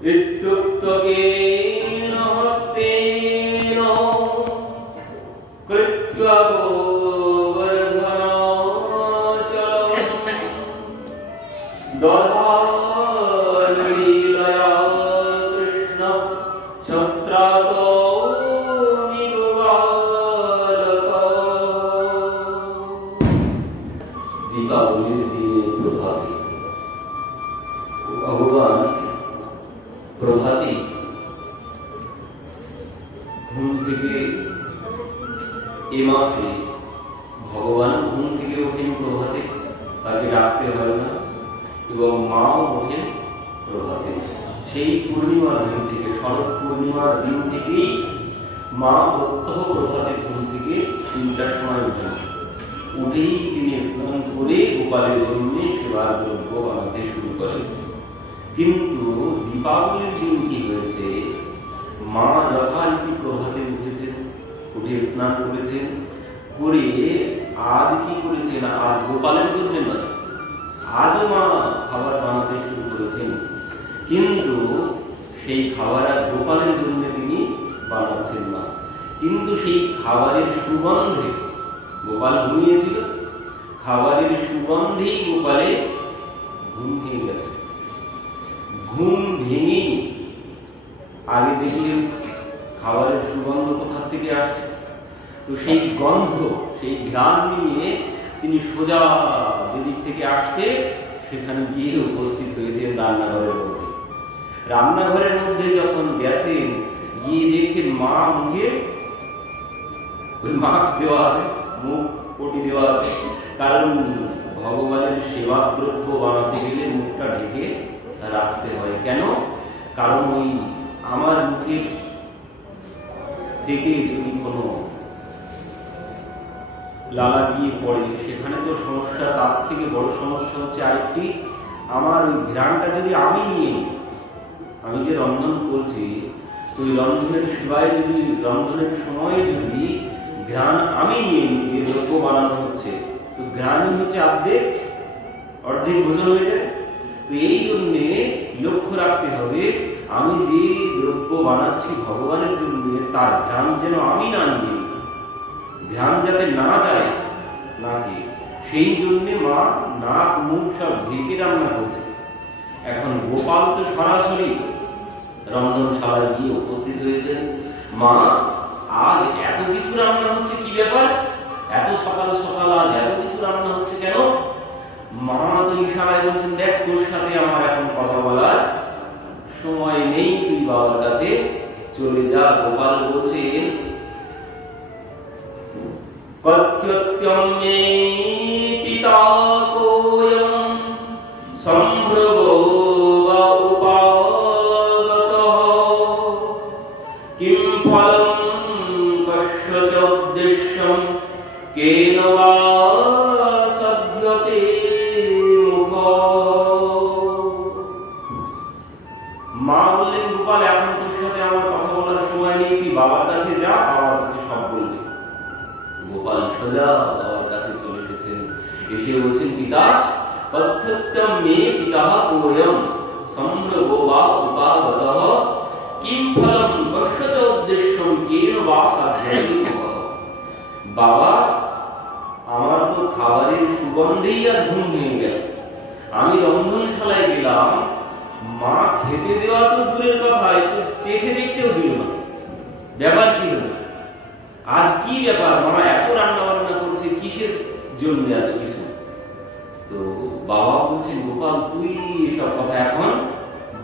इत्युक्तकेन हस्तेन कृत्वा गोवर्धनाचलं दधालीलया कृष्ण छत्रातो निवालका। दीपावलिर दिने प्रभाते भगवान প্রভাতে ঘুম থেকে এ মাসে ভগবান ঘুম থেকে ওঠেন প্রভাতে, তাকে ডাকতে হয় না, এবং মাও ওঠেন প্রভাতে। সেই পূর্ণিমার দিন থেকে, শরৎ পূর্ণিমার দিন থেকেই মা প্রত্যহ প্রভাতে ঘুম থেকে ৩টার সময় ওঠেন। উঠেই তিনি স্নান করে গোপালের জন্য সেবার দ্রব্য বানাতে শুরু করেন। কিন্তু দীপাবলির দিন কি হয়েছে, মা যথারীতি প্রভাতে উঠেছেন, উঠে স্নান করেছেন, করে আজ কি করেছেন, আজ গোপালের জন্য নয়, আজও মা খাবার বানাতে শুরু করেছেন। কিন্তু সেই খাবার আজ গোপালের জন্য তিনি বানাচ্ছেন না, কিন্তু সেই খাবারের সুগন্ধে, গোপাল ঘুমিয়েছিল, খাবারের সুগন্ধেই গোপালে ঘুম ভেঙে গেছে। ঘুম ভেঙে আগে দেখলেন খাবারের সুগন্ধ কোথা থেকে আসছে, তো সেই গন্ধ, সেই ঘ্রাণ নিয়ে তিনি সোজা যেদিক থেকে আসছে সেখানে গিয়ে উপস্থিত হয়েছেন রান্নাঘরের মধ্যে। রান্নাঘরের মধ্যে যখন গেছেন, গিয়ে দেখছেন মা মুখে ওই মাস্ক দেওয়া আছে, মুখ পটি দেওয়া আছে, কারণ ভগবানের সেবা দ্রব্য বানাতে গেলে মুখটা ঢেকে রাখতে হয়। কেন? কারণ ওই আমার মুখের থেকে যদি কোনো লালা গিয়ে পড়ে সেখানে তো সমস্যা, তার থেকে বড় সমস্যা হচ্ছে আরেকটি, আমার ওই ঘ্রাণটা যদি আমি নিয়ে নিই, আমি যে রন্ধন করছি, তো ওই রন্ধনের সেবায় যদি, রন্ধনের সময়ে যদি ঘ্রাণ আমি নিয়ে নিই, যে দ্রব্য বানানো হচ্ছে, তো ঘ্রাণই হচ্ছে অর্ধেক ভোজন হয়ে যায়। তো এই জন্যে লক্ষ্য রাখতে হবে, আমি যে দ্রব্য বানাচ্ছি ভগবানের জন্য, তার ঘ্রাণ যেন আমি না নিই, ঘ্রাণ যাতে না যায় নাকি, সেই জন্যে মা নাক মুখ সব ঢেকে রান্না করছে। এখন গোপাল তো সরাসরি রন্ধনশালায় গিয়ে উপস্থিত হয়েছেন। মা, আজ এত কিছু রান্না হচ্ছে, কি ব্যাপার, এত সকাল সকাল আজ এত কিছু রান্না হচ্ছে কেন? মা তো ইশারায় বলছেন, দেখ তোর সাথে আমার এখন কথা বলার সময় নেই, তুই বাবার কাছে চলে যা। গোপাল বলছেন, কথ্যত্যম মে পিতা কোয়ম সম্ভ্রবো বা উপাগতঃ কিম ফলম কস্য চ উদ্দেশ্যম কেন বা সদ্যতে মুখ। মা বললেন, গোপাল এখন তোর সাথে আমার কথা বলার সময় নেই, তুই বাবার কাছে যা, বাবা তোকে সব বলবে। গোপাল সোজা বাবার কাছে চলে এসেছেন, এসে বলছেন, পিতা কথ্যত্যম মে পিতাঃ কোয়ম সম্ভ্রবো বা উপাগতঃ কিম ফলম কস্য চ উদ্দেশ্যম কেন বা সদ্যতে মুখ। বাবা, আমার তো খাবারের সুগন্ধেই আজ ঘুম ভেঙে গেল। আমি রন্ধনশালায় গেলাম, মা খেতে দেওয়া তো দূরের কথা, একটু চেখে দেখতেও দিল না। ব্যাপার কি হলো, আজ কি ব্যাপার, মা এত রান্না বান্না করছে কিসের জন্য এত কিছু? তো বাবা বলছেন, গোপাল তুই এসব কথা এখন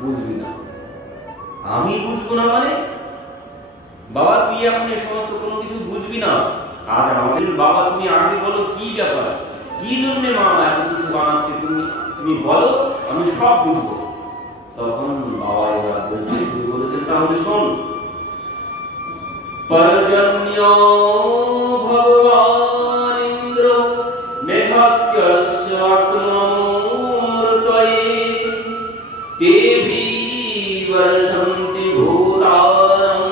বুঝবি না। আমি বুঝবো না মানে? বাবা তুই এখন এ সমস্ত কোনো কিছু বুঝবি না। আজ আমাদের বাবা, তুমি আগে বলো কি ব্যাপার, কি জন্য মা এত কিছু বানাচ্ছে, তুমি বলো, আমি সব বুঝবো। তখন বাবা এবার বলতে শুরু করেছেন, তাহলে শোন। পরজন্য ভগবান ইন্দ্র মেঘাস্য আত্মমূর্তয়ে তেভি বর্ষন্তি ভূতানাং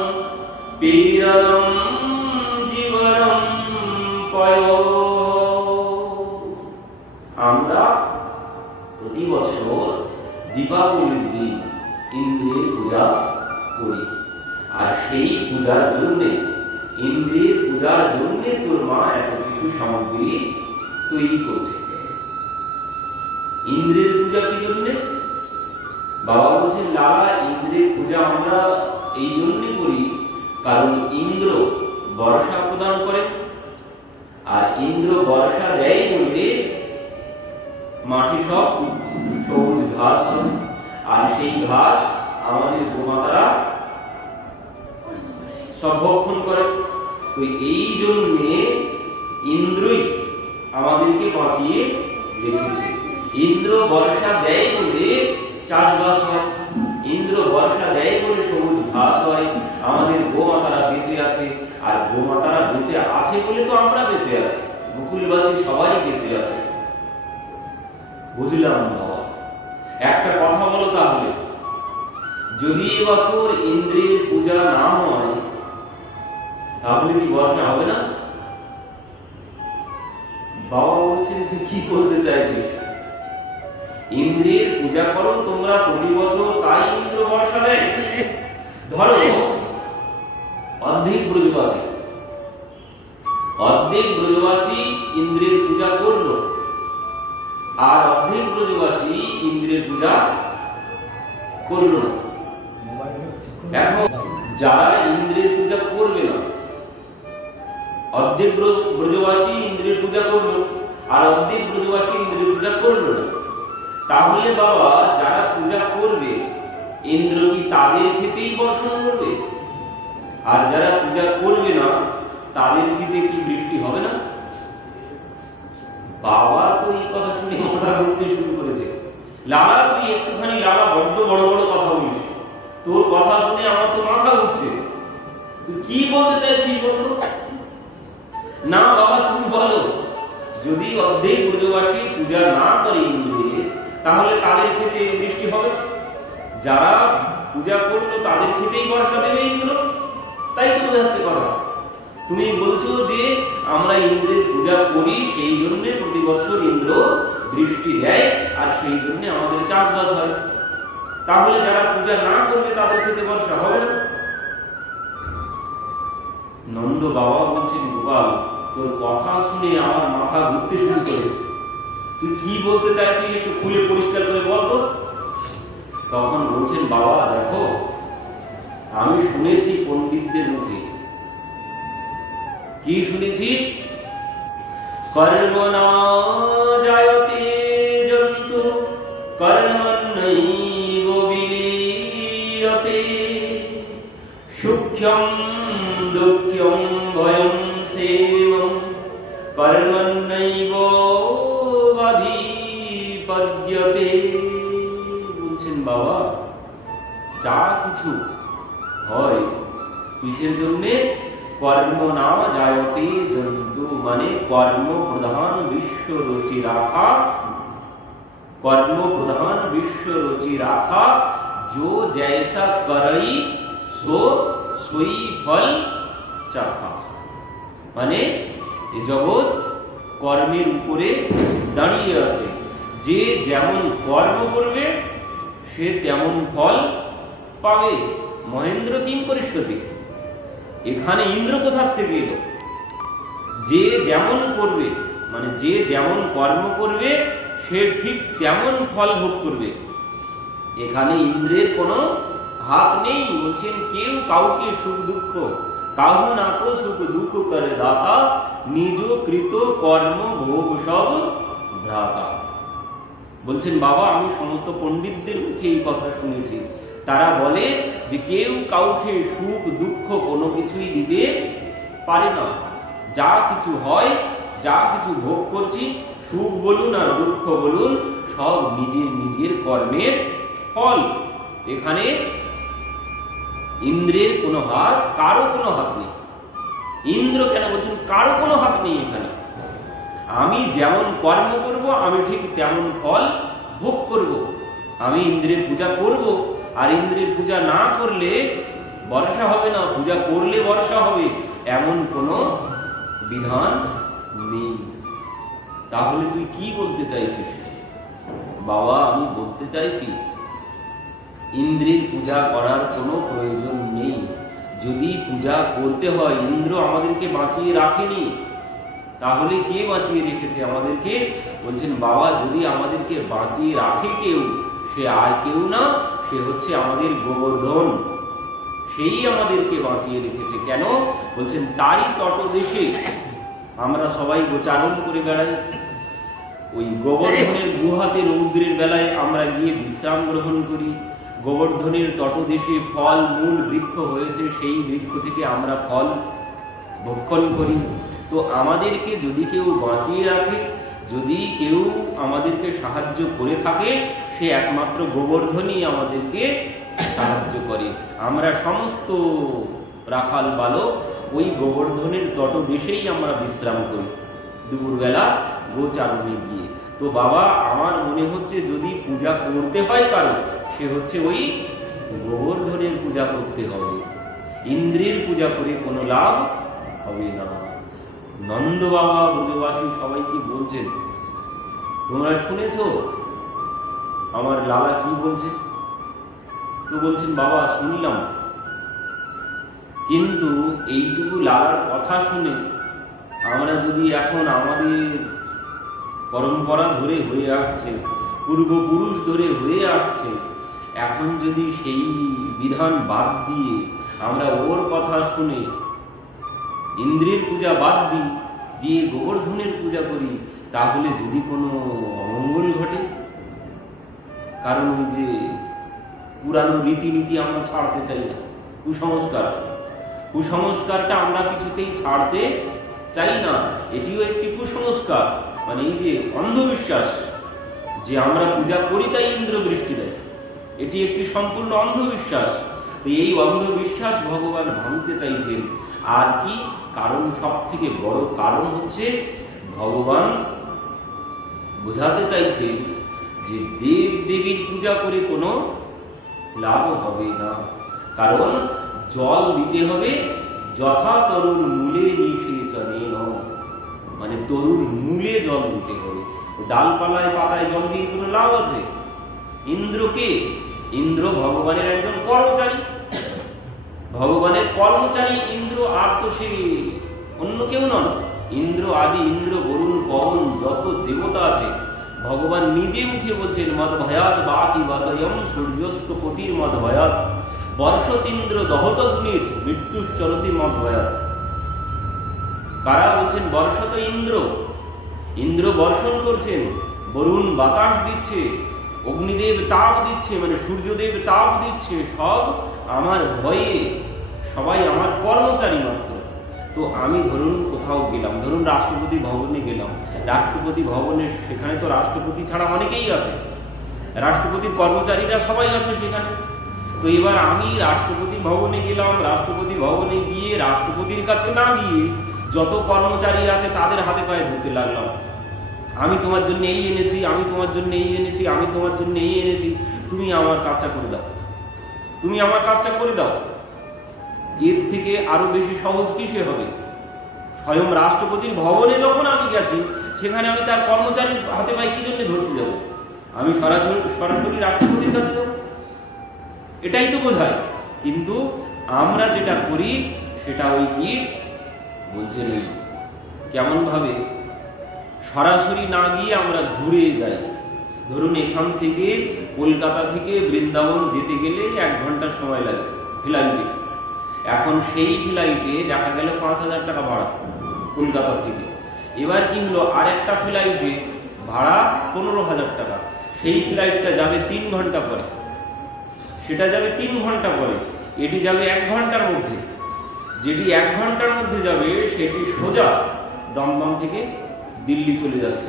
পীড়নম জীবনম পয়ো। আমরা প্রতি বছর দীপাবলির দিন ইন্দ্রের পূজা করি। আর সেই পূজার জন্যে, ইন্দ্রের পূজার জন্যে তোর মা এত কিছু সামগ্রী তৈরি করছে। ইন্দ্রের পূজা কি জন্যে? বাবা বলছেন, লালা, ইন্দ্রের পূজা আমরা এই জন্য করি কারণ ইন্দ্র বর্ষা প্রদান করেন, আর ইন্দ্র বর্ষা দেয় বলতে মাটি সব সবুজ ঘাস হয়, আর সেই ঘাস আমাদের গোমাতারা সব ভক্ষণ করে। তো এই জন্যে ইন্দ্রই আমাদেরকে বাঁচিয়ে রেখেছে। ইন্দ্র বর্ষা দেয় বলে চাষবাস হয়, ইন্দ্র বর্ষা দেয় বলে সবুজ ঘাস হয়, আমাদের গোমাতারা বেঁচে আছে। আর গোমাতারা বেঁচে আছে বলে তো আমরা বেঁচে আছি, গোকুলবাসী সবাই বেঁচে আছে। বুঝলাম বাবা? একটা কথা বলো তাহলে, যদি এবছর ইন্দ্রের পূজা না হয় তাহলে কি বর্ষা হবে না? বাবা বলছেন, তুই কি বলতে চাইছিস? ইন্দ্রের পূজা করো তোমরা প্রতি বছর, তাই ইন্দ্র বর্ষা দেয়। ধরো অর্ধেক ব্রজবাসী ইন্দ্রের পূজা করলো, আর অর্ধেক ব্রজবাসী ইন্দ্রের পূজা করলো না। এখন যারা ইন্দ্রের পূজা করবে না, অর্ধেক ব্রজবাসী ইন্দ্রের পূজা করলো আর অর্ধেক ব্রজবাসী ইন্দ্রের পূজা করলো না, তাহলে বাবা যারা পূজা করবে ইন্দ্র কি তাদের ক্ষেতেই বর্ষণ করবে? আর যারা পূজা করবে না তাদের ক্ষেতে কি বৃষ্টি হবে না? বাবা তো এই কথা শুনে মাথা ঘুরতে শুরু করেছে। লালা, তুই একটুখানি, লালা বড্ড বড় বড় কথা বলিস, তোর কথা শুনে আমার তো মাথা ঘুরছে। তুই কি বলতে চাইছিস বলতো? না বাবা, তুমি বলো, যদি অর্ধেক ব্রজবাসী পূজা না করে ইন্দ্রে, তাহলে তাদের ক্ষেতে বৃষ্টি হবে? যারা পূজা করলো তাদের ক্ষেতেই বর্ষা দেবে ইন্দ্র, তাই তো বোঝাচ্ছে কথা। তুমি বলছো যে আমরা ইন্দ্রের পূজা করি, সেই জন্য প্রতি বছর ইন্দ্র বৃষ্টি দেয়, আর সেই জন্য আমাদের চাষবাস হয়। তাহলে যারা পূজা না করবে তাদের ক্ষেতে বর্ষা হবে না? নন্দ বাবা বলছেন, গোপাল, তোর কথা শুনে আমার মাথা ঘুরতে শুরু করেছে। তুই কি বলতে চাইছিস একটু খুলে পরিষ্কার করে বলতো। তখন বলছেন, বাবা দেখো, আমি শুনেছি পণ্ডিতদের মুখে। কি শুনেছিস? কর্মণা জায়তে জন্তু কর্মণ্যৈব বিলীয়তে সূক্ষ্মং দুঃখ্যং ভয়ং সেবং কর্মণ্যৈব বাধিপদ্যতে। বলছেন বাবা, যা কিছু হয় কিসের জন্যে? কর্ম না জায়তে জন্তু, মানে কর্ম প্রধান বিশ্ব রুচি রাখা, কর্ম প্রধান বিশ্ব রুচি রাখা। जो जैसा करई सो सोई फल চাখা। মানে এই জগৎ কর্মের উপরে দাঁড়িয়ে আছে, যে যেমন কর্ম করবে সে তেমন ফল পাবে। মহেন্দ্র কিং করিষ্যতি, এখানে ইন্দ্র কোথা থেকে এলো? যে যেমন করবে, মানে যে যেমন কর্ম করবে সে ঠিক তেমন ফল ভোগ করবে। এখানে ইন্দ্রের কোনো হাত নেই। বলছেন, কেউ কাউকে সুখ দুঃখ, কাহু নাকো সুখ দুঃখ করে দাতা, নিজ কৃত কর্ম ভোগ সব ভ্রাতা। বলছেন বাবা, আমি সমস্ত পণ্ডিতদের মুখে এই কথা শুনেছি। তারা বলে যে কেউ কাউকে সুখ দুঃখ কোনো কিছুই দিতে পারে না। যা কিছু হয়, যা কিছু ভোগ করছি, সুখ বলুন আর দুঃখ বলুন, সব নিজের নিজের কর্মের ফল। এখানে ইন্দ্রের কোনো হাত, কারো কোনো হাত নেই। ইন্দ্র কেন বলছেন কারো কোনো হাত নেই এখানে? আমি যেমন কর্ম করব আমি ঠিক তেমন ফল ভোগ করব। আমি ইন্দ্রের পূজা করব, আর ইন্দ্রের পূজা না করলে বর্ষা হবে না, পূজা করলে বর্ষা হবে, এমন কোনো বিধান নেই। তাহলে তুই কি বলতে চাইছিস? বাবা, আমি বলতে চাইছি ইন্দ্রের পূজা করার কোনো প্রয়োজন নেই। যদি পূজা করতে হয়, ইন্দ্র আমাদেরকে বাঁচিয়ে রাখেনি, তাহলে কে বাঁচিয়ে রেখেছে আমাদেরকে? বলছেন বাবা, যদি আমাদেরকে বাঁচিয়ে রাখে কেউ, সে আর কেউ না, সে হচ্ছে আমাদের গোবর্ধন। সেই আমাদেরকে বাঁচিয়ে রেখেছে। কেন? বলছেন তারই তটদেশে আমরা সবাই গোচারণ করে বেড়াই। ওই গোবর্ধনের গুহাতে রৌদ্রের বেলায় আমরা গিয়ে বিশ্রাম গ্রহণ করি। গোবর্ধনের তটদেশে ফল মূল বৃক্ষ হয়েছে, সেই বৃক্ষ থেকে আমরা ফল ভক্ষণ করি। তো আমাদেরকে যদি কেউ বাঁচিয়ে রাখে, যদি কেউ আমাদেরকে সাহায্য করে থাকে, সে একমাত্র গোবর্ধনই আমাদেরকে সাহায্য করে। আমরা সমস্ত রাখাল বালক ওই গোবর্ধনের তটদেশেই আমরা বিশ্রাম করি দুপুরবেলা গোচারণে গিয়ে। তো বাবা, আমার মনে হচ্ছে যদি পূজা করতে হয় কারো, সে হচ্ছে ওই গোবর্ধনের পূজা করতে হবে। ইন্দ্রের পূজা করে কোনো লাভ হবে না। নন্দ বাবা ব্রজবাসী সবাইকে বলছেন, তোমরা শুনেছ আমার লালা কি বলছে? তো বলছেন বাবা শুনলাম, কিন্তু এইটুকু লালার কথা শুনে আমরা যদি এখন আমাদের পরম্পরা ধরে হয়ে আসছে, পূর্বপুরুষ ধরে হয়ে আসছে, এখন যদি সেই বিধান বাদ দিয়ে আমরা ওর কথা শুনে ইন্দ্রের পূজা বাদ দিয়ে গোবর্ধনের পূজা করি, তাহলে যদি কোনো অমঙ্গল ঘটে। কারণ ওই যে পুরানো রীতিনীতি আমরা ছাড়তে চাই না, কুসংস্কারটা আমরা কিছুতেই ছাড়তে চাই না। এটিও একটি কুসংস্কার, মানে এই যে অন্ধবিশ্বাস যে আমরা পূজা করি তাই ইন্দ্র বৃষ্টি দেয়, এটি একটি সম্পূর্ণ অন্ধবিশ্বাস। তো এই অন্ধবিশ্বাস ভগবান ভাঙতে চাইছেন। আর কি কারণ? সব থেকে বড় কারণ হচ্ছে ভগবান বোঝাতে চাইছেন যে দেব দেবীর পূজা করে কোনো লাভ হবে না। কারণ জল দিতে হবে যথা তরুর মূলে নিষেচনেন, মানে তরুর মূলে জল দিতে হবে। ডালপালায় পাতায় জল দিয়ে কোনো লাভ আছে? ইন্দ্রকে, ইন্দ্র ভগবানের একজন কর্মচারী, ভগবানের কর্মচারী ইন্দ্র, আর তো সে অন্য কেউ নন। ইন্দ্র আদি, ইন্দ্র বরুণ পবন যত দেবতা আছে, ভগবান নিজে মুখে বলছেন মদ ভয়াত বাকি বাতয়ম সূর্যস্ত পতির মদ ভয়াত বর্ষতীন্দ্র দহতগ্নির মৃত্যুশ্চরতি মদ ভয়াত। কারা বলছেন? বর্ষত ইন্দ্র, ইন্দ্র বর্ষণ করছেন, বরুণ বাতাস দিচ্ছে, অগ্নিদেব তাপ দিচ্ছে, মানে সূর্যদেব তাপ দিচ্ছে, সব আমার ভয়ে, সবাই আমার কর্মচারী মাত্র। তো আমি ধরুন কোথাও গেলাম, ধরুন রাষ্ট্রপতি ভবনে গেলাম, রাষ্ট্রপতি ভবনে, সেখানে তো রাষ্ট্রপতি ছাড়া অনেকেই আছে, রাষ্ট্রপতির কর্মচারীরা সবাই আছে সেখানে। তো এবার আমি রাষ্ট্রপতি ভবনে গেলাম, রাষ্ট্রপতি ভবনে গিয়ে রাষ্ট্রপতির কাছে না গিয়ে যত কর্মচারী আছে তাদের হাতে পায়ে ধরতে লাগলাম, আমি তোমার জন্য এই এনেছি, আমি তোমার জন্য এই এনেছি, আমি তোমার জন্য এই এনেছি, তুমি আমার কাজটা করে দাও, তুমি আমার কাজটা করে দাও। এর থেকে আরো বেশি সহজ কিসে হবে? স্বয়ং রাষ্ট্রপতির ভবনে যখন আমি গেছি, সেখানে আমি তার কর্মচারীর হাতে পায়ে কি জন্য ধরতে যাব? আমি সরাসরি রাষ্ট্রপতির কাছে যাব, এটাই তো বোঝায়। কিন্তু আমরা যেটা করি সেটা ওই কি বলছেন, কেমন ভাবে সরাসরি না গিয়ে আমরা ঘুরে যাই। ধরুন এখান থেকে কলকাতা থেকে বৃন্দাবন যেতে গেলে 1 ঘন্টার সময় লাগে ফ্লাইটে। এখন সেই ফ্লাইটে দেখা গেল 5,000 টাকা ভাড়া কলকাতা থেকে। এবার কি হলো, আরেকটা ফ্লাইটে ভাড়া 15,000 টাকা। সেই ফ্লাইটটা যাবে 3 ঘন্টা পরে, সেটা যাবে 3 ঘন্টা পরে, এটি যাবে 1 ঘন্টার মধ্যে। যেটি 1 ঘন্টার মধ্যে যাবে সেটি সোজা দমদম থেকে দিল্লি চলে যাচ্ছে।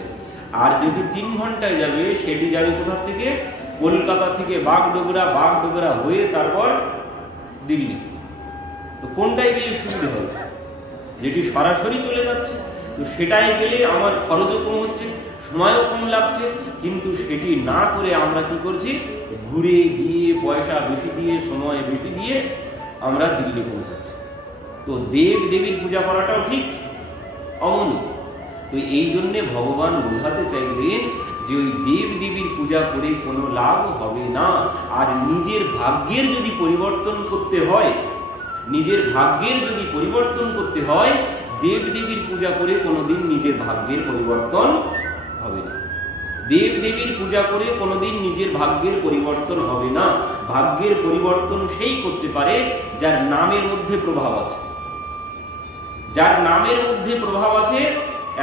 আর যেটি 3 ঘন্টায় যাবে সেটি যাবে কোথা থেকে? কলকাতা থেকে বাগডোগরা, বাগডোগরা হয়ে তারপর দিল্লি। তো কোনটায় গেলে সুবিধা হবে? যেটি সরাসরি চলে যাচ্ছে, তো সেটাই গেলে আমার খরচও কম হচ্ছে, সময়ও কম লাগছে। কিন্তু সেটি না করে আমরা কি করছি? ঘুরে গিয়ে পয়সা বেশি দিয়ে, সময় বেশি দিয়ে আমরা দিল্লি পৌঁছাচ্ছি। তো দেব দেবীর পূজা করাটাও ঠিক অমনি। তো এই জন্যে ভগবান বোঝাতে চাইলেন যে ওই দেব দেবীর পূজা করে কোনো লাভ হবে না। আর নিজের ভাগ্যের যদি পরিবর্তন করতে হয়, নিজের ভাগ্যের যদি পরিবর্তন করতে হয়, দেব দেবীর পূজা করে কোনোদিন নিজের ভাগ্যের পরিবর্তন হবে না। দেব দেবীর পূজা করে কোনোদিন নিজের ভাগ্যের পরিবর্তন হবে না। ভাগ্যের পরিবর্তন সেই করতে পারে যার নামের মধ্যে প্রভাব আছে। যার নামের মধ্যে প্রভাব আছে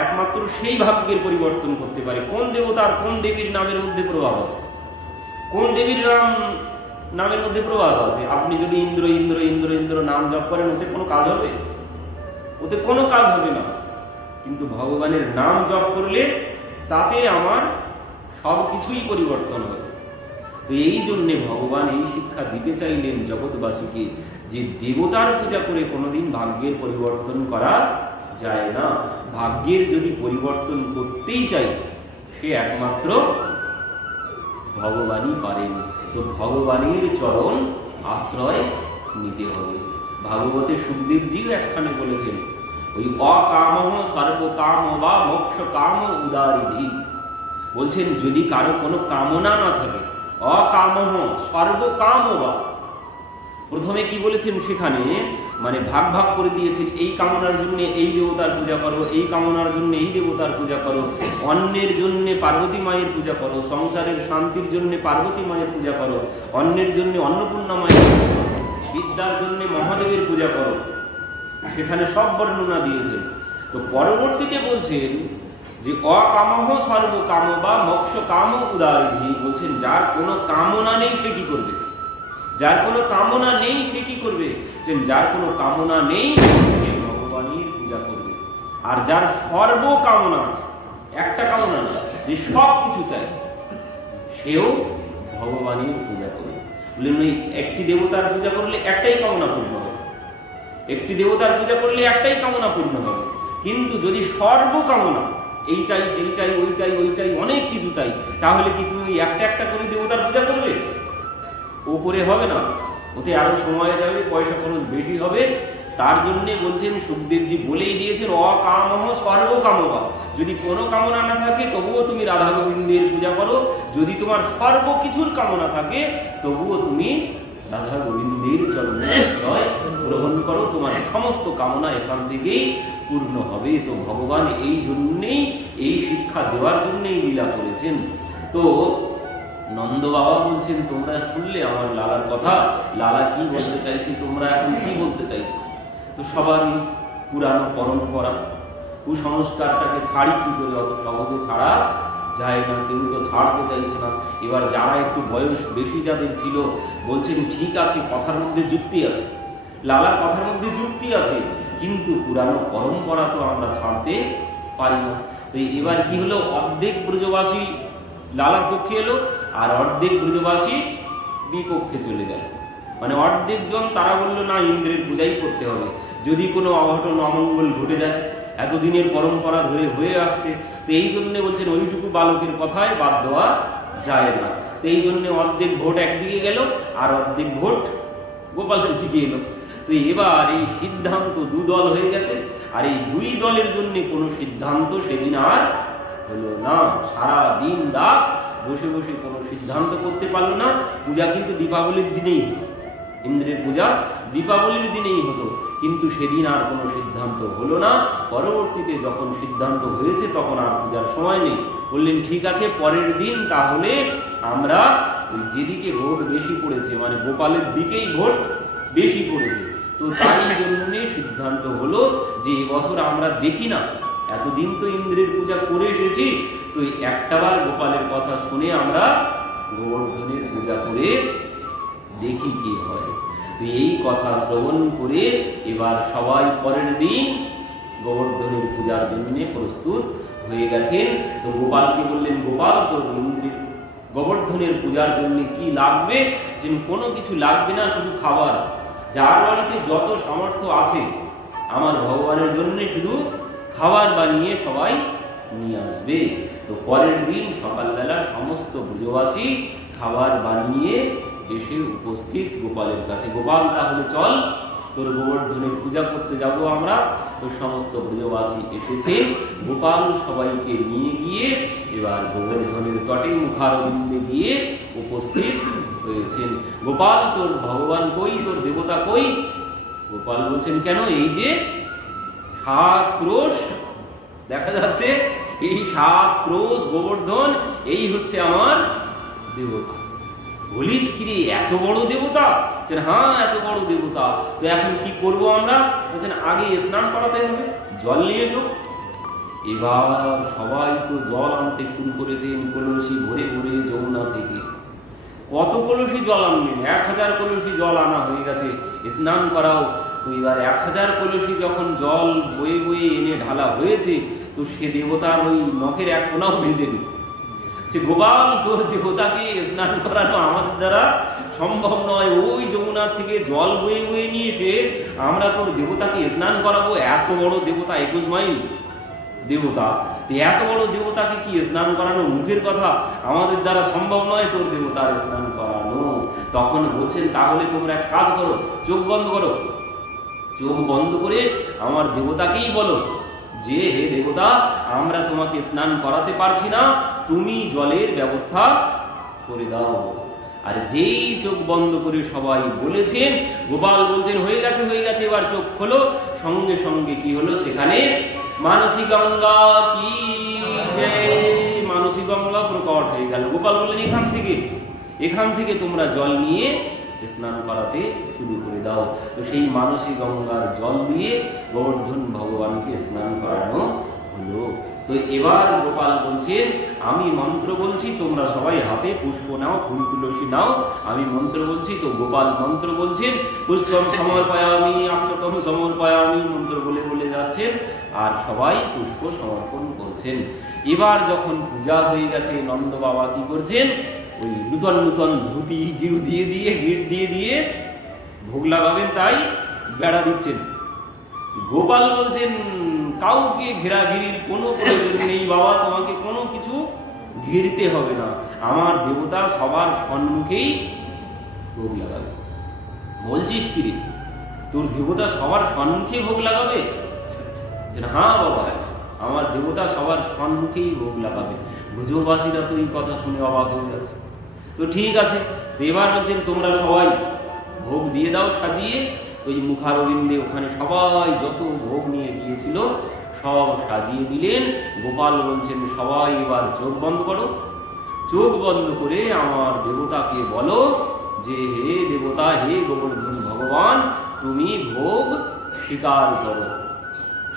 একমাত্র সেই ভাগ্যের পরিবর্তন করতে পারে। কোন দেবতার কোন দেবীর নামের মধ্যে প্রভাব আছে, কোন দেবীর নামের মধ্যে প্রভাব আছে। আপনি যদি ইন্দ্র ইন্দ্র ইন্দ্র ইন্দ্র নাম জপ করেন, ওতে কোনো কাজ হবে? ওতে কোনো কাজ হবে না। কিন্তু ভগবানের নাম জপ করলে তাতে আমার সবকিছুই পরিবর্তন হবে। তো এই জন্যে ভগবান এই শিক্ষা দিতে চাইলেন জগৎবাসীকে যে দেবতার পূজা করে কোনোদিন ভাগ্যের পরিবর্তন করা যায় না। ভাগ্যের যদি পরিবর্তন করতেই চাই, সে একমাত্র ভগবানই পারেন। তো ভগবানের চরণ আশ্রয় নিতে হবে। ভাগবতে সুখদেবজিও একখানে বলেছেন, ওই অকামহ সর্বকাম বা মোক্ষ কাম উদারিধি। বলছেন যদি কারো কোনো কামনা না থাকে, অকামহ সর্বকাম বা, প্রথমে কি বলেছেন সেখানে, মানে ভাগ ভাগ করে দিয়েছেন, এই কামনার জন্য এই দেবতার পূজা করো, এই কামনার জন্য এই দেবতার পূজা করো, অন্যের জন্য পার্বতী মায়ের পূজা করো, সংসারের শান্তির জন্য পার্বতী মায়ের পূজা করো, অন্যের জন্য অন্নপূর্ণা মায়ের, বিদ্যার জন্য মহাদেবের পূজা করো। সেখানে সব বর্ণনা দিয়েছেন। তো পরবর্তীতে বলছেন যে অকামহ সর্বকাম বা মোক্ষ কাম উদারিধি। বলছেন যার কোনো কামনা নেই সে কি করবে? যার কোনো কামনা নেই সে কি করবে? যার কোনো কামনা নেই সে ভগবানের পূজা করবে। আর যার সর্বকামনা আছে, একটা কামনা না, যে সব কিছু চাই, সেও ভগবানের পূজা করবে। বললেন ওই একটি দেবতার পূজা করলে একটাই কামনা পূর্ণ হবে, একটি দেবতার পূজা করলে একটাই কামনা পূর্ণ হবে। কিন্তু যদি সর্বকামনা, এই চাই সেই চাই ওই চাই ওই চাই অনেক কিছু চাই, তাহলে কি তুমি একটা একটা করে দেবতার পূজা করবে? ওপরে হবে না, ওতে আরো সময় যাবে, পয়সা খরচ বেশি হবে। তার জন্য বলছেন সুখদেবজি বলেই দিয়েছেন অকামহ সর্বকামবা। যদি কোনো কামনা না থাকে তবুও তুমি রাধা গোবিন্দের পূজা করো, যদি তোমার সর্বকিছুর কামনা থাকে তবুও তুমি রাধা গোবিন্দের চরণে আশ্রয় গ্রহণ করো, তোমার সমস্ত কামনা এখান থেকেই পূর্ণ হবে। তো ভগবান এই জন্যেই, এই শিক্ষা দেওয়ার জন্যই লীলা করেছেন। তো নন্দ বাবা বলছেন তোমরা শুনলে আমার লালার কথা, লালা কি বলতে চাইছে, তোমরা এখন কি বলতে চাইছো? তো সবারই পুরানো পরম্পরা, কুসংস্কারটাকে ছাড়ি কি করে? অত সহজে ছাড়া যায় না, কেউ তো ছাড়তে চাইছে না। এবার যারা একটু বয়স বেশি যাদের ছিল বলছেন ঠিক আছে, কথার মধ্যে যুক্তি আছে, লালার কথার মধ্যে যুক্তি আছে, কিন্তু পুরানো পরম্পরা তো আমরা ছাড়তে পারি না। তো এবার কি হলো, অর্ধেক ব্রজবাসী লালার পক্ষে এলো আর অর্ধেক ব্রজবাসী বিপক্ষে চলে গেল। মানে অর্ধেক জন তারা বললো না, ইন্দ্রের পূজাই করতে হবে, যদি কোনো অঘটন অমঙ্গল ঘটে যায়, এতদিনের পরম্পরা ধরে হয়ে আসছে। তো এই জন্য বলছেন ওইটুকু বালকের কথায় বাদ দেওয়া যায় না। তো এই জন্য অর্ধেক ভোট একদিকে গেল আর অর্ধেক ভোট গোপালের দিকে এলো। তো এবার এই সিদ্ধান্ত দুদল হয়ে গেছে, আর এই দুই দলের জন্য কোনো সিদ্ধান্ত সেদিন আর হলো না। সারা দিন রাত বসে বসে কোনো সিদ্ধান্ত করতে পারলো না। পূজা কিন্তু দীপাবলির দিনেই হতো, ইন্দ্রের পূজা দীপাবলির দিনেই হতো, কিন্তু সেদিন আর কোনো সিদ্ধান্ত হলো না। পরবর্তীতে যখন সিদ্ধান্ত হয়েছে তখন আর পূজার সময় নেই। বললেন ঠিক আছে, পরের দিন তাহলে আমরা ওই যেদিকে ভোট বেশি পড়েছে, মানে গোপালের দিকেই ভোট বেশি পড়েছে, তো তাই জন্য সিদ্ধান্ত হলো যে এবছর আমরা দেখি না, এতদিন তো ইন্দ্রের পূজা করে এসেছি, তো একটাবার গোপালের কথা শুনে আমরা গোবর্ধনের পূজা করে দেখি কি হয়। তো এই কথা শ্রবণ করে এবার সবাই পরের দিন গোবর্ধনের পূজার জন্য প্রস্তুত হয়ে গেছেন। তো গোপালকে বললেন, গোপাল তো ইন্দ্রের গোবর্ধনের পূজার জন্য কি লাগবে? যে কোনো কিছু লাগবে না, শুধু খাবার, যার বাড়িতে যত সামর্থ্য আছে আমার ভগবানের জন্য শুধু খাবার বানিয়ে সবাই নিয়ে আসবে। তো পরের দিন সকালবেলা সমস্ত ব্রজবাসী খাবার বানিয়ে এসে উপস্থিত গোপালের কাছে। গোপাল তাহলে চল তোর গোবর্ধনের পূজা করতে যাব আমরা। তো সমস্ত ব্রজবাসী এসেছেন, গোপাল সবাইকে নিয়ে গিয়ে এবার গোবর্ধনের তটে মুখারবিন্দে গিয়ে উপস্থিত হয়েছেন। গোপাল তোর ভগবান কই, তোর দেবতা কই? গোপাল বলছেন কেন, এই যে 7 ক্রোশ দেখা যাচ্ছে, এই 7 ক্রোশ গোবর্ধন, এই হচ্ছে আমার দেবতা। বলিস কি রে, এত বড় দেবতা? হ্যাঁ এত বড় দেবতা। তো এখন কি করব আমরা? বলছেন আগে স্নান করাতে হবে, জল নিয়ে এসো। এবার সবাই তো জল আনতে শুরু করেছেন, কলসি ভরে ভরে যমুনা থেকে। কত কলসি জল আনবেন? 1000 কলসি জল আনা হয়ে গেছে, স্নান করাও। তো এবার 1000 কলসি যখন জল বয়ে বয়ে এনে ঢালা হয়েছে, তো সে দেবতার ওই নখের এক কোনাও ভেজেনি। গোপাল তোর দেবতাকে স্নান করানো আমাদের দ্বারা সম্ভব নয়, ওই যমুনার থেকে জল বয়ে বয়ে নিয়ে এসে আমরা তোর দেবতাকে স্নান করাবো। এত বড় দেবতা, 21 মাইল দেবতা, এত বড় দেবতাকে কি স্নান করানো মুখের কথা, আমাদের দ্বারা সম্ভব নয় তোর দেবতার স্নান করানো। তখন বলছেন তাহলে তোমরা এক কাজ করো, চোখ বন্ধ করো। চোখ বন্ধ করে আমার দেবতাকেই বলো যে হে দেবতা, আমরা তোমাকে স্নান করাতে পারছি না, তুমি জলের ব্যবস্থা করে দাও। আর যেই চোখ বন্ধ করে সবাই বলেছেন, গোপাল বলছেন হয়ে গেছে হয়ে গেছে, এবার চোখ খোলো। সঙ্গে সঙ্গে কি হলো, সেখানে মানসী গঙ্গা কি মানসী গঙ্গা প্রকট হয়ে গেল। গোপাল বললেন এখান থেকে তোমরা জল নিয়ে স্নান করাতে শুরু করে দাও। তো সেই মানসী গঙ্গার জল দিয়ে গোবর্ধন ভগবানকে স্নান করানো হলো। তো এবার গোপাল বলছেন আমি মন্ত্র বলছি, তোমরা সবাই হাতে পুষ্প নাও, ফুল তুলসী নাও, আমি মন্ত্র বলছি। তো গোপাল মন্ত্র বলছেন, পুষ্পম সমর্পয়ামি অক্ষতম সমর্পয়ামি, মন্ত্র বলে বলে যাচ্ছেন আর সবাই পুষ্প সমর্পণ করছেন। এবার যখন পূজা হয়ে গেছে, নন্দ বাবা কি করছেন, ওই নূতন নূতন ধুতি গিরু দিয়ে দিয়ে গিট দিয়ে দিয়ে ভোগ লাগাবেন, তাই বেড়া দিচ্ছেন। গোপাল বলছেন কাউকে ঘেরাঘিরির কোনো প্রয়োজন নেই বাবা, তোমাকে কোনো কিছু ঘিরতে হবে না, আমার দেবতা সবার সম্মুখেই ভোগ লাগাবে। বলছিস কি রে, তোর দেবতা সবার সম্মুখে ভোগ লাগাবে? হ্যাঁ বাবা, আমার দেবতা সবার সম্মুখেই ভোগ লাগাবে। ব্রজবাসীরা তো এই কথা শুনে অবাক হয়ে যাচ্ছে। তো ঠিক আছে, এবার বলছেন তোমরা সবাই ভোগ দিয়ে দাও সাজিয়ে। তো এই মুখারবিন্দে ওখানে সবাই যত ভোগ নিয়ে গিয়েছিল সব সাজিয়ে দিলেন। গোপাল বলছেন সবাই এবার চোখ বন্ধ করো। চোখ বন্ধ করে আমার দেবতাকে বলো যে হে দেবতা, হে গোবর্ধন ভগবান, তুমি ভোগ স্বীকার করো।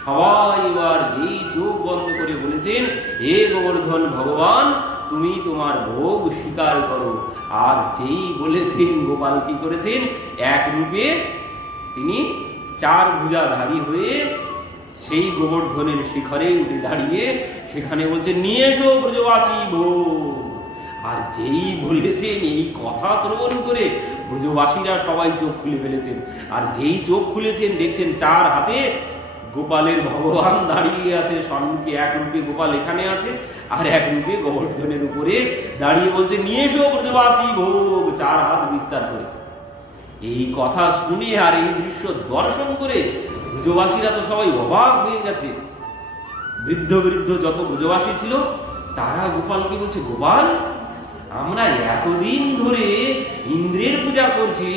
সবাই এবার যেই চোখ বন্ধ করে বলেছেন হে গোবর্ধন ভগবান, তুমি তোমার ভোগ স্বীকার করো। আর যেই বলেছেন, গোপাল কি করেছেন, এক রূপে তিনি 4 ভুজাধারী হয়ে সেই গোবর্ধনের শিখরে উঠে দাঁড়িয়ে সেখানে বলছেন নিয়ে এসো ব্রজবাসী ভোগ। আর যেই বলেছেন এই কথা শ্রবণ করে ব্রজবাসীরা সবাই চোখ খুলে ফেলেছেন। আর যেই চোখ খুলেছেন দেখছেন 4 হাতে গোপালের ভগবান দাঁড়িয়ে আছে সম্মুখে। এক রূপে গোপাল এখানে আছে, আর এক রূপে গোবর্ধনের উপরে দাঁড়িয়ে বলছে নিয়ে এসো ব্রজবাসী ভোগ, 4 হাত বিস্তার করে। এই কথা শুনে আর এই দৃশ্য দর্শন করে ব্রজবাসীরা তো সবাই অবাক হয়ে গেছে। বৃদ্ধ বৃদ্ধ যত ব্রজবাসী ছিল তারা গোপালকে বলছে গোপাল, আমরা এতদিন ধরে ইন্দ্রের পূজা করছি,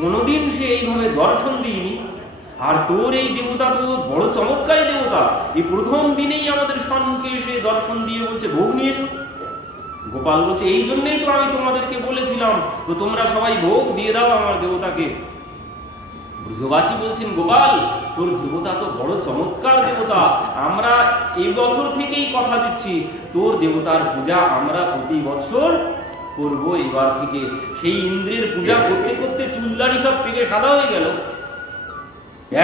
কোনোদিন সে এইভাবে দর্শন দিইনি, আর তোর এই দেবতা তো বড় চমৎকারী দেবতা, এই প্রথম দিনেই আমাদের সম্মুখে এসে দর্শন দিয়ে বলছে ভোগ নিয়ে এসো। গোপাল বলছে এই জন্যই তো আমি তোমাদেরকে বলেছিলাম, তো তোমরা সবাই ভোগ দিয়ে দাও আমার দেবতাকে। ব্রজবাসী বলছেন গোপাল, তোর দেবতা তো বড় চমৎকার দেবতা, আমরা এই বছর থেকেই কথা দিচ্ছি তোর দেবতার পূজা আমরা প্রতি বছর করবো এবার থেকে। সেই ইন্দ্রের পূজা করতে করতে চুলদাড়ি সব পেকে সাদা হয়ে গেল,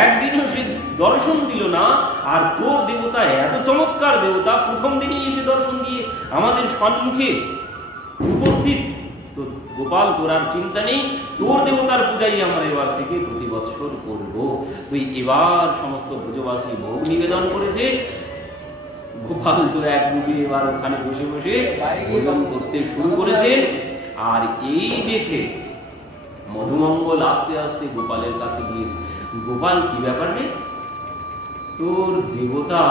একদিনও সে দর্শন দিল না। আর তোর দেবতা এত চমৎকার দেবতা, প্রথম দিনই এসে দর্শন দিয়ে আমাদের সম্মুখে উপস্থিত। তো গোপাল তোর আর চিন্তা নেই, তোর দেবতার পূজাই আমরা এবার থেকে প্রতি বছর করব। তুই এবার সমস্ত ব্রজবাসী ভোগ নিবেদন করেছে। গোপাল তো এক রূপে এবার ওখানে বসে বসে ভোজন করতে শুরু করেছে। আর এই দেখে মধুমঙ্গল আস্তে আস্তে গোপালের কাছে গিয়েছে। গোপাল কি ব্যাপার রে, তোর দেবতা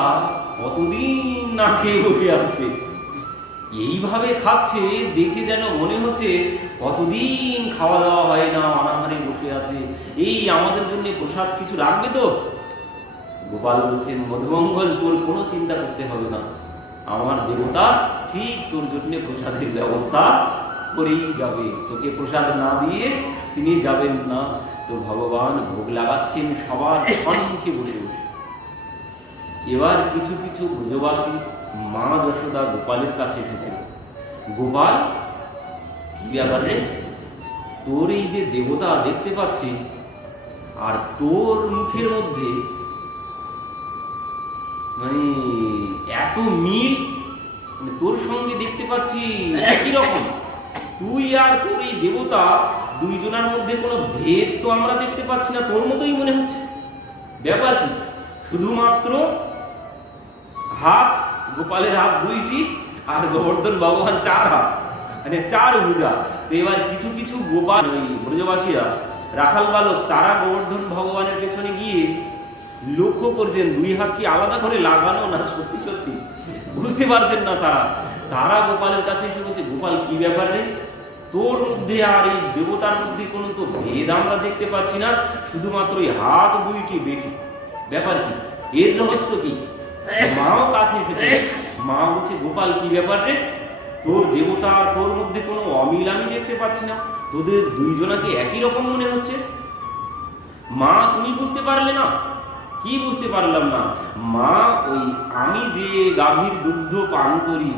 কতদিন না খেয়ে বসে আছে, এইভাবে খাচ্ছে দেখে যেন মনে হচ্ছে কতদিন খাওয়া দাওয়া হয় না, অনাহারে বসে আছে, এই আমাদের জন্য প্রসাদ কিছু রাখবে তো? গোপাল বলছেন, মধুমঙ্গল, তোর কোনো চিন্তা করতে হবে না, আমার দেবতা ঠিক তোর জন্য প্রসাদের ব্যবস্থা করেই যাবে, তোকে প্রসাদ না দিয়ে তিনি যাবেন না। তো ভগবান ভোগ লাগাচ্ছেন সবার সম্মুখে বসে বসে। এবার কিছু কিছু ব্রজবাসী মা যশোদা গোপালের কাছে এসেছিল, গোপাল কি ব্যাপার রে, তোর এই যে দেবতা দেখতে পাচ্ছি, আর তোর মুখের মধ্যে মানে এত মিল, মানে তোর সঙ্গে দেখতে পাচ্ছি একই রকম, তুই আর তোর এই দেবতা দুইজনের মধ্যে কোনো ভেদ তো আমরা দেখতে পাচ্ছি না, তোর মতোই মনে হচ্ছে, ব্যাপার কি? শুধুমাত্র হাত, গোপালের হাত দুইটি, আর গোবর্ধন ভগবান চার হাত, মানে চার ভুজা। তো এবার কিছু কিছু গোপাল, ওই ব্রজবাসীরা, রাখাল বালক, তারা গোবর্ধন ভগবানের পেছনে গিয়ে লক্ষ্য করছেন দুই হাত কি আলাদা করে লাগানো না সত্যি সত্যি বুঝতে পারছেন না তারা। তারা গোপালের কাছে এসে বলছে, গোপাল কি ব্যাপার রে, তোর মধ্যে আর এই দেবতার মধ্যে কোনো তো ভেদ আমরা দেখতে পাচ্ছি না, শুধুমাত্র এই হাত দুইটি বেশি, ব্যাপার কি, এর রহস্য কি? মাও কাছে এসেছে, মা বলছে, গোপাল কি ব্যাপার রে, তোর দেবতা আর তোর মধ্যে কোনো অমিল আমি দেখতে পাচ্ছি না, তোদের দুইজনাকে একই রকম মনে হচ্ছে। মা তুমি বুঝতে পারলে না? কি বুঝতে পারলাম না? মা, ওই আমি যে গাভীর দুগ্ধ পান করি,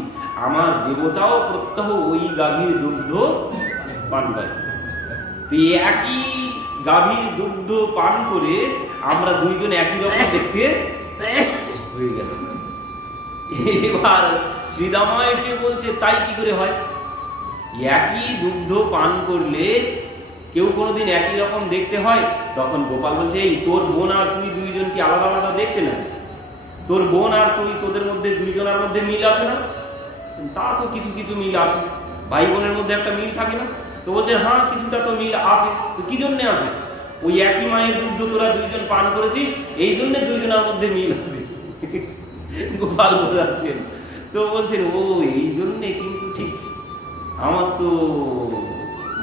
আমার দেবতাও প্রত্যহ ওই গাভীর দুগ্ধ পান করে, তো একই গাভীর দুগ্ধ পান করে আমরা দুইজন একই রকম দেখতে হয়ে গেছে। এবার শ্রীদামা এসে বলছে, তাই কি করে হয়? একই দুগ্ধ পান করলে কেউ কোনোদিন একই রকম দেখতে হয়? তখন গোপাল বলছে, এই তোর বোন আর তুই দুইজন কি আলাদা আলাদা দেখতে না? তোর বোন আর তুই, তোদের মধ্যে দুইজনের মধ্যে মিল আছে না? তা তো কিছু কিছু মিল আছে, ভাই বোনের মধ্যে একটা মিল থাকে না? তো বলছে, হ্যাঁ কিছুটা তো মিল আছে। তো কি জন্যে আছে? ওই একই মায়ের দুগ্ধ তোরা দুইজন পান করেছিস, এই জন্য দুইজনের মধ্যে মিল আছে। গোপাল বোঝাচ্ছেন। তো বলছেন, ও এই জন্যে, কিন্তু ঠিক আমার তো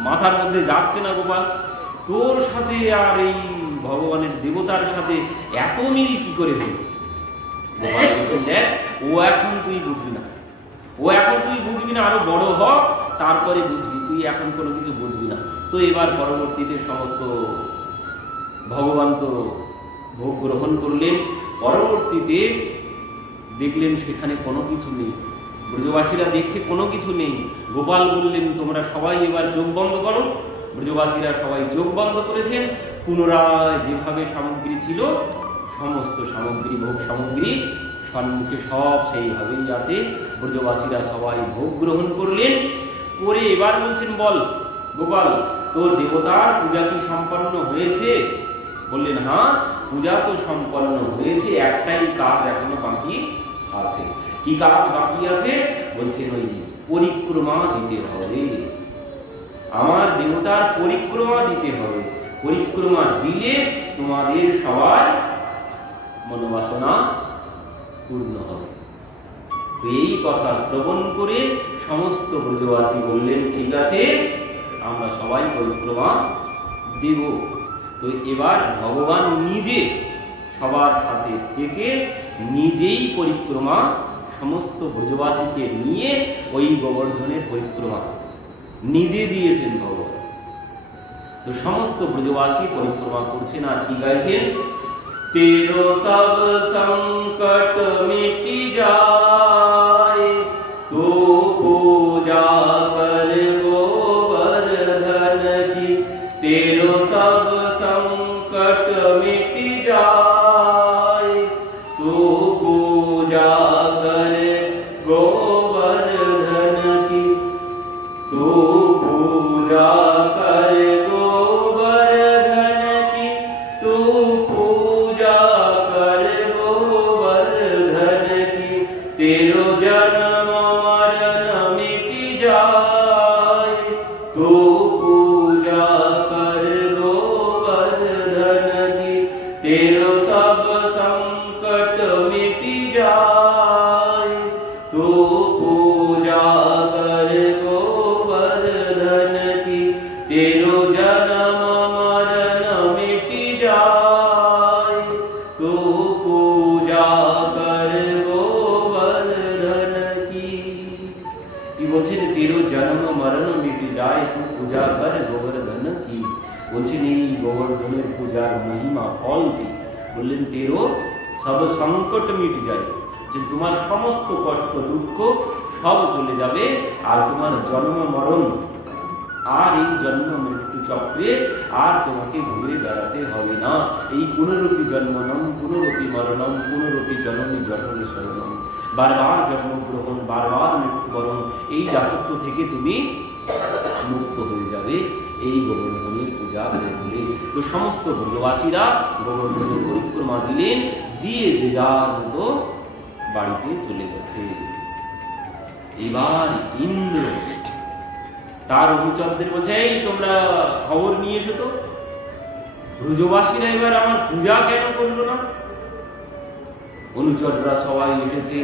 মাথার মধ্যে যাচ্ছে না গোপাল, তোর সাথে আর এই ভগবানের দেবতার সাথে এত মিল কি করে হল? গোপাল বলছেন, দেখ, ও এখন তুই বুঝবি না, ও এখন তুই বুঝবি না, আরো বড় হ, তারপরে বুঝবি, তুই এখন কোনো কিছু বুঝবি না। তো এবার পরবর্তীতে সমস্ত ভগবান তো ভোগ গ্রহণ করলেন, পরবর্তীতে দেখলেন সেখানে কোনো কিছু নেই, ব্রজবাসীরা দেখছে কোনো কিছু নেই। গোপাল বললেন, তোমরা সবাই এবার চোখ বন্ধ করো। ব্রজবাসীরা সবাই চোখ বন্ধ করেছেন। পুনরায় যেভাবে সামগ্রী ছিল, সমস্ত সামগ্রী, ভোগ সামগ্রী সম্মুখে সব সেইভাবেই আছে। ব্রজবাসীরা সবাই ভোগ গ্রহণ করলেন। করে এবার বলছেন, বল গোপাল, তোর দেবতার পূজা কি সম্পন্ন হয়েছে? বললেন, হ্যাঁ, পূজা তো সম্পন্ন হয়েছে, একটাই কাজ এখনো বাকি আছে। কি কাজ বাকি আছে? বলছেন, ওই পরিক্রমা দিতে হবে, আমার দেবতার পরিক্রমা দিতে হবে, পরিক্রমা দিলে তোমাদের সবার মনোবাসনা পূর্ণ হবে। তো এই কথা শ্রবণ করে সমস্ত ব্রজবাসী বললেন, ঠিক আছে, আমরা সবাই পরিক্রমা দেব। তো এবার ভগবান নিজে সবার সাথে থেকে নিজেই পরিক্রমা সমস্ত ব্রজবাসীকে নিয়ে ওই গোবর্ধনের পরিক্রমা নিজে দিয়েছেন ভগবান। তো সমস্ত ব্রজবাসী পরিক্রমা করছেন আর কি গাইছেন? তেরো সব সংকট মিটি যায়, তো পূজা কর গোবর্ধন की। तेरो सब संकट मिट जाए, तो पूजा कर गोवर्धन की। तो पूजा कर गोवर्धन की, तो पूजा कर गोवर्धन की। तेरो जन्म मरण मिट जाए, तो पूजा कर गोवर्धन की। বলছেন এই গোবর্ধনের পূজার মহিমা ফল কি? বললেন তেরো সব সংকট মিট যায়, যে তোমার সমস্ত কষ্ট দুঃখ সব চলে যাবে, আর তোমার জন্ম মরণ আর এই জন্ম মৃত্যু চক্রে আর তোমাকে ঘুরে বেড়াতে হবে না। এই পুনরূপী জন্মনম পুনরূপী মরণম পুনরূপী জননী জঠনী শরণম, বারবার জন্মগ্রহণ বারবার মৃত্যুবরণ, এই দাসত্ব থেকে তুমি মুক্ত হয়ে যাবে এই গোবর্ধনের পূজা করে। তো সমস্ত ব্রজবাসীরা গোবর্ধনের পরিক্রমা দিলেন, দিয়ে যে যার মতো বাড়িতে চলে গেছে। এবার ইন্দ্র তার অনুচরদের বলছে, এই তোমরা খবর নিয়ে এসো তো, ব্রজবাসীরা এবার আমার পূজা কেন করলো না? অনুচররা সবাই এসেছে,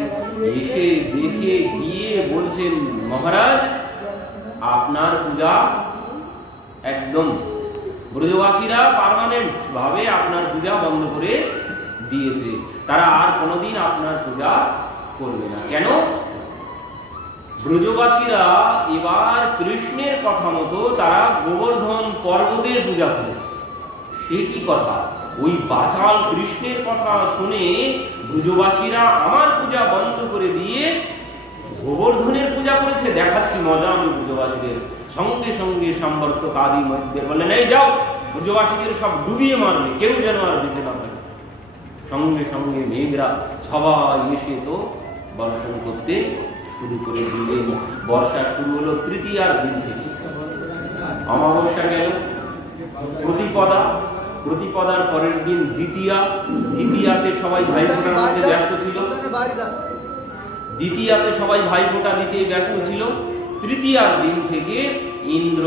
এসে দেখে গিয়ে বলছেন, মহারাজ আপনার পূজা একদম, ব্রজবাসীরা পার্মানেন্ট ভাবে আপনার পূজা বন্ধ করে দিয়েছে, তারা আর কোনোদিন আপনার পূজা করবে না। কেন? ব্রজবাসীরা এবার কৃষ্ণের কথা মতো তারা গোবর্ধন পর্বতের পূজা করেছে। সে কি কথা? ওই বাচাল কৃষ্ণের কথা শুনে ব্রজবাসীরা আমার পূজা বন্ধ করে দিয়ে গোবর্ধনের পূজা করেছে। দেখাচ্ছি মজা আমি ব্রজবাসীদের। সঙ্গে সঙ্গে সম্বর্তক আদি মধ্যে বললেন, এই যাও ব্রজবাসীদের সব ডুবিয়ে মারবে, কেউ যেন আর বেঁচে না থাকে। সঙ্গে সঙ্গে মেঘরা সবাই এসে তো বর্ষণ করতে শুরু করে দিলেন। বর্ষা শুরু হলো তৃতীয়ার দিন থেকে। অমাবস্যা গেল, প্রতিপদা, প্রতিপদার পরের দিন দ্বিতীয়া, দ্বিতীয়াতে সবাই ভাইফোঁটার মধ্যে ব্যস্ত ছিল, দ্বিতীয়াতে সবাই ভাইফোঁটা দিতে ব্যস্ত ছিল। তৃতীয়ার দিন থেকে ইন্দ্র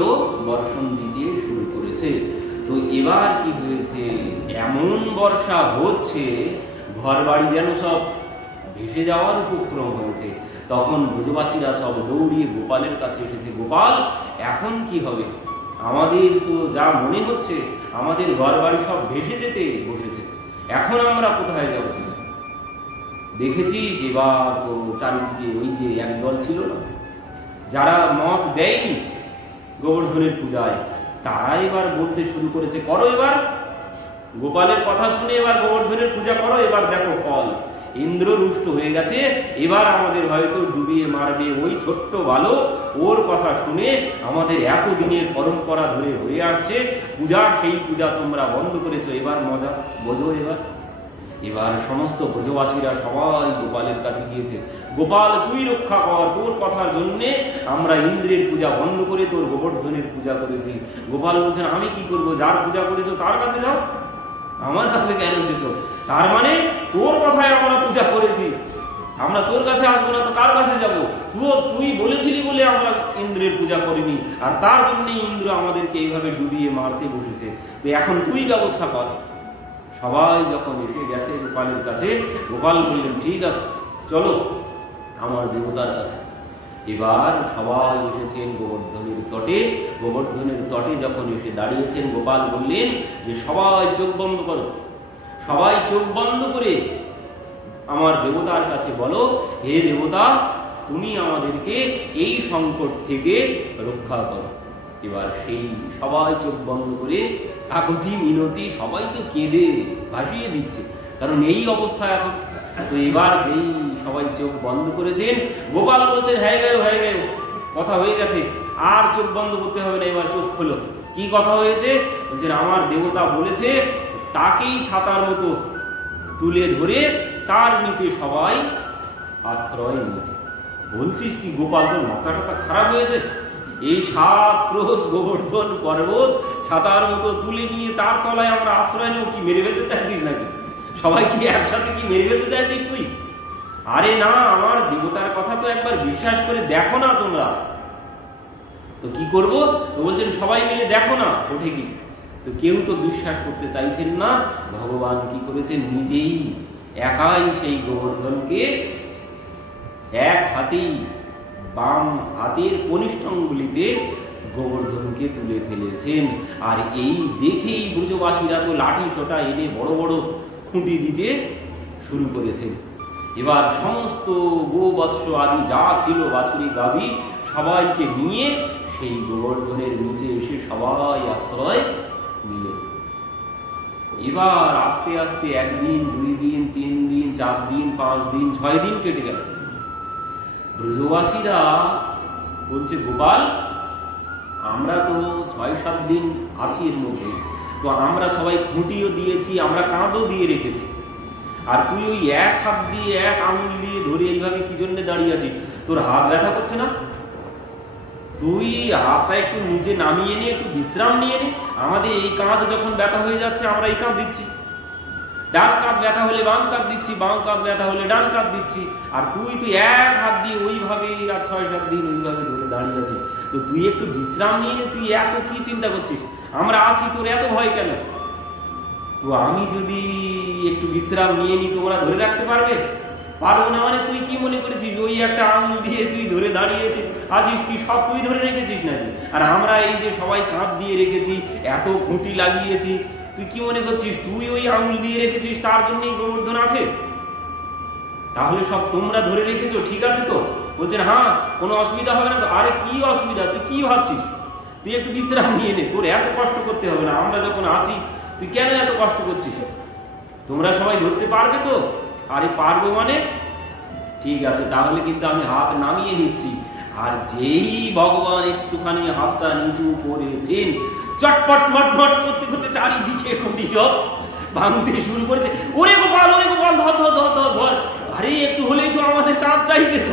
বর্ষণ দিতে শুরু করেছে। তো এবার কি হয়েছে, এমন বর্ষা হচ্ছে ঘর বাড়ি যেন সব ভেসে যাওয়ার উপক্রম হয়েছে। তখন ব্রজবাসীরা সব দৌড়িয়ে গোপালের কাছে এসেছে, গোপাল এখন কি হবে? আমাদের তো যা মনে হচ্ছে আমাদের ঘর বাড়ি সব ভেসে যেতে বসেছে, এখন আমরা কোথায় যাব? দেখেছিস এবার তো চারিদিকে ওই যে একদল ছিল না, যারা মত দেয়নি গোবর্ধনের পূজায়, তারা এবার বলতে শুরু করেছে, করো এবার গোপালের কথা শুনে এবার গোবর্ধনের পূজা করো, এবার দেখো ফল। ইন্দ্র রুষ্ট হয়ে গেছে, এবার আমাদের হয়তো ডুবিয়ে মারবে। ওই ছোট্ট বালক, ওর কথা শুনে আমাদের এতদিনের পরম্পরা ধরে হয়ে আসছে পূজা, সেই পূজা তোমরা বন্ধ করেছো, এবার মজা বোঝো। এবার সমস্ত ব্রজবাসীরা সবাই গোপালের কাছে গিয়েছে, গোপাল তুই রক্ষা কর, তোর কথার জন্যে আমরা ইন্দ্রের পূজা বন্ধ করে তোর গোবর্ধনের পূজা করেছি। গোপাল বলছেন, আমি কি করবো? যার পূজা করেছো তার কাছে যাও, আমার কাছে কেন এসেছো? তার মানে তোর কথায় আমরা পূজা করেছি, আমরা তোর কাছে আসবো না তো কার কাছে যাবো? তুই বলেছিলি বলে আমরা ইন্দ্রের পূজা করিনি, আর তার জন্য ইন্দ্র আমাদেরকে এইভাবে ডুবিয়ে মারতে বসেছে। তো এখন তুই ব্যবস্থা কর। সবাই যখন এসে গেছে গোপালের কাছে, গোপাল বললেন, ঠিক আছে চলো আমার দেবতার কাছে। এবার সবাই এসেছেন গোবর্ধনের তটে। গোবর্ধনের তটে যখন এসে দাঁড়িয়েছেন, গোপাল বললেন যে সবাই চোখ বন্ধ করো, সবাই চোখ বন্ধ করে আমার দেবতার কাছে বলো, হে দেবতা তুমি আমাদেরকে এই সংকট থেকে রক্ষা করো। এবার সেই সবাই চোখ বন্ধ করে কাকুতি মিনতি সবাই তো কেঁদে ভাসিয়ে দিচ্ছে, কারণ এই অবস্থা এখন। তো এবার যেই সবাই চোখ বন্ধ করেছেন, গোপাল বলছেন, হয়ে গেল কথা হয়ে গেছে, আর চোখ বন্ধ করতে হবে না, এবার চোখ খোলো। কি কথা হয়েছে? বলছেন, আমার দেবতা বলেছে তাকেই ছাতার মতো তুলে ধরে তার নিচে সবাই আশ্রয় নিতে। বলছিস কি গোপাল, তোর মাথাটা খারাপ হয়েছে? এই 7 ক্রোশ গোবর্ধন পর্বত ছাতার মতো তুলে নিয়ে তার তলায় আমরা আশ্রয় নেব? কি মেরে ফেলতে চাইছিস নাকি? সবাই কি একসাথে কি মেরে ফেলতে চাইছিস তুই? আরে না, আমার দেবতার কথা তো একবার বিশ্বাস করে দেখো না তোমরা। তো কি করব? তো বলছেন সবাই মিলে দেখো না ওঠে কি। তো কেউ তো বিশ্বাস করতে চাইছেন না। ভগবান কি করেছেন, নিজেই একাই সেই গোবর্ধনকে এক হাতেই বাম হাতের কনিষ্ঠ আঙ্গুলিতে গোবর্ধনকে তুলে ফেলেছেন। আর এই দেখেই ব্রজবাসীরা তো লাঠি সোটা এনে বড় বড় খুঁটি দিতে শুরু করেছেন। এবার সমস্ত গোবৎস আদি যা ছিল বাছুরি গাভী সবাইকে নিয়ে সেই গোবর্ধনের নিচে এসে সবাই আশ্রয় এবার আস্তে আস্তে 1 দিন 2 দিন 3 দিন 4 দিন 5 দিন 6 দিন কেটে গেল। ব্রজবাসীরা বলছে, গোপাল আমরা তো 6-7 দিন আছি এর মধ্যে, তো আমরা সবাই খুঁটিও দিয়েছি, আমরা কাঁধও দিয়ে রেখেছি, আর তুই ওই এক হাত দিয়ে এক আঙুল দিয়ে ধরে এইভাবে কি জন্য দাঁড়িয়ে আছিস? তোর হাত ব্যথা করছে না? তুই হাতটা একটু নিচে নামিয়ে নে, একটু বিশ্রাম নিয়ে নে। আমাদের এই কাঁধ যখন ব্যথা হয়ে যাচ্ছে আমরা এই কাঁধ দিচ্ছি, ডান কাঁধ ব্যথা হলে বাম কাঁধ দিচ্ছি, বাম কাঁধ ব্যথা হলে ডান কাঁধ দিচ্ছি, আর তুই এক হাত দিয়ে ওইভাবে আর 6-7 দিন ওইভাবে ধরে দাঁড়িয়ে আছিস। তো তুই একটু বিশ্রাম নিয়ে নে, তুই এত কি চিন্তা করছিস? আমরা আছি, তোর এত ভয় কেন? তো আমি যদি একটু বিশ্রাম নিয়ে নি, তোমরা ধরে রাখতে পারবে? পারবো না মানে তুই কি মনে করেছিস ওই একটা আঙুল দিয়ে তুই ধরে দাঁড়িয়েছিস? আছিস কি সব তুই ধরে রেখেছিস নাকি? আর আমরা এই যে সবাই কাঁধ দিয়ে রেখেছি, এত খুঁটি লাগিয়েছি, তুই কি মনে করছিস তুই ওই আঙুল দিয়ে রেখেছিস তার জন্যই গোবর্ধন আছে? তাহলে সব তোমরা ধরে রেখেছো, ঠিক আছে তো? বলছেন হ্যাঁ, কোনো অসুবিধা হবে না তো। আরে কি অসুবিধা, তুই কি ভাবছিস? তুই একটু বিশ্রাম নিয়ে নে, তোর এত কষ্ট করতে হবে না, আমরা যখন আছি তুই কেন এত কষ্ট করছিস? তোমরা সবাই ধরতে পারবে তো? আরে পারবো মানে ঠিক আছে, তাহলে কিন্তু আমি হাত নামিয়ে নিচ্ছি। আর যেই ভগবান একটুখানি হাতটা নিচু করেছেন, চটপট মটমট করতে করতে চারিদিকে খুঁটি সব ভাঙতে শুরু করেছে। ওরে গোপাল, ওরে গোপাল, ধর ধর ধর ধর ধর। আরে একটু হলেই তো আমাদের কাঁধটাই যেত,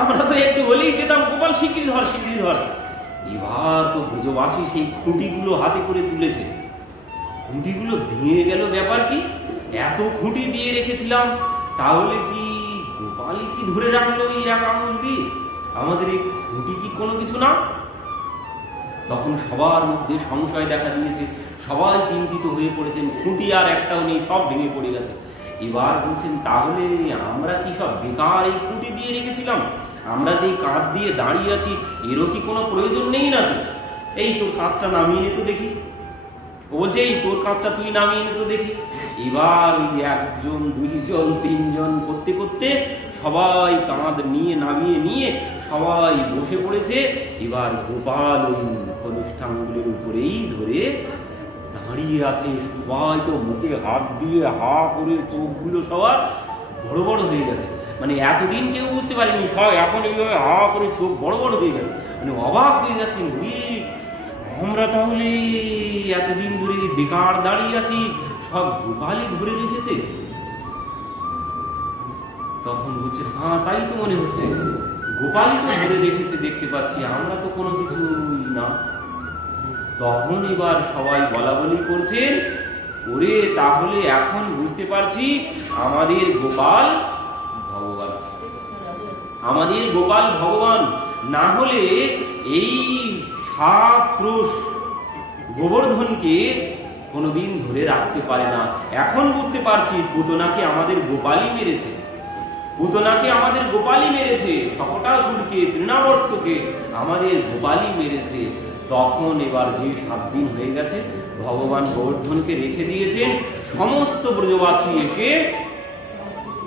আমরা তো একটু হলেই যেতাম। গোপাল শিগগিরি ধর, শিগগিরি ধর। এবার তো ব্রজবাসী সেই খুঁটিগুলো হাতে করে তুলেছে, খুঁটিগুলো ভেঙে গেল। ব্যাপার কি, এত খুঁটি দিয়ে রেখেছিলাম, তাহলে কি গোপালই কি ধরে রাখলো এই এক আঙুল দিয়ে? আমাদের এই খুঁটি কি কোনো কিছু না? তখন সবার মধ্যে সংশয় দেখা দিয়েছে, সবাই চিন্তিত হয়ে পড়েছেন, খুঁটি আর একটাও নেই, সব ভেঙে পড়ে গেছে। এবার বলছেন, তাহলে আমরা কি সব বেকার এই খুঁটি দিয়ে রেখেছিলাম? আমরা যে কাঁধ দিয়ে দাঁড়িয়ে আছি এরও কি কোনো প্রয়োজন নেই নাকি? এই তোর কাঁধটা নামিয়ে নে তো দেখি। ও বলছে, এই তোর কাঁধটা তুই নামিয়ে নে তো দেখি। এবার ওই 1 জন 2 জন 3 জন করতে করতে সবাই কাঁধ নিয়ে নামিয়ে নিয়ে সবাই বসে পড়েছে। এবার গোপাল ওই কনিষ্ঠাঙ্গুলের উপরেই ধরে দাঁড়িয়ে আছে। সবাই তো মুখে হাত দিয়ে হা করে, চোখগুলো সবার বড় বড় হয়ে গেছে। মানে এতদিন কেউ বুঝতে পারেনি, সব এখন এইভাবে হা করে চোখ বড় বড় হয়ে গেছে, মানে অবাক হয়ে যাচ্ছে। আমরা তাহলে এতদিন ধরে বেকার দাঁড়িয়ে আছি, সব গোপালই ধরে রেখেছে? তখন বলছে, হ্যাঁ তাই তো মনে হচ্ছে, গোপালই তো ধরে রেখেছে, দেখতে পাচ্ছি, আমরা তো কোনো কিছু না। তখন এবার সবাই বলা বলি করছেন, ওরে তাহলে এখন বুঝতে পারছি আমাদের গোপাল ভগবান, আমাদের গোপাল ভগবান। না হলে এই 7 ক্রোশ গোবর্ধনকে কোনোদিন ধরে রাখতে পারে না। এখন বুঝতে পারছি পুতনাকে আমাদের গোপালই মেরেছে, পুতনাকে আমাদের গোপালই মেরেছে, শকটাসুরকে, তৃণাবর্তকে আমাদের গোপালই মেরেছে। তখন এবার যে 7 দিন হয়ে গেছে, ভগবান গোবর্ধনকে রেখে দিয়েছেন। সমস্ত ব্রজবাসী এসে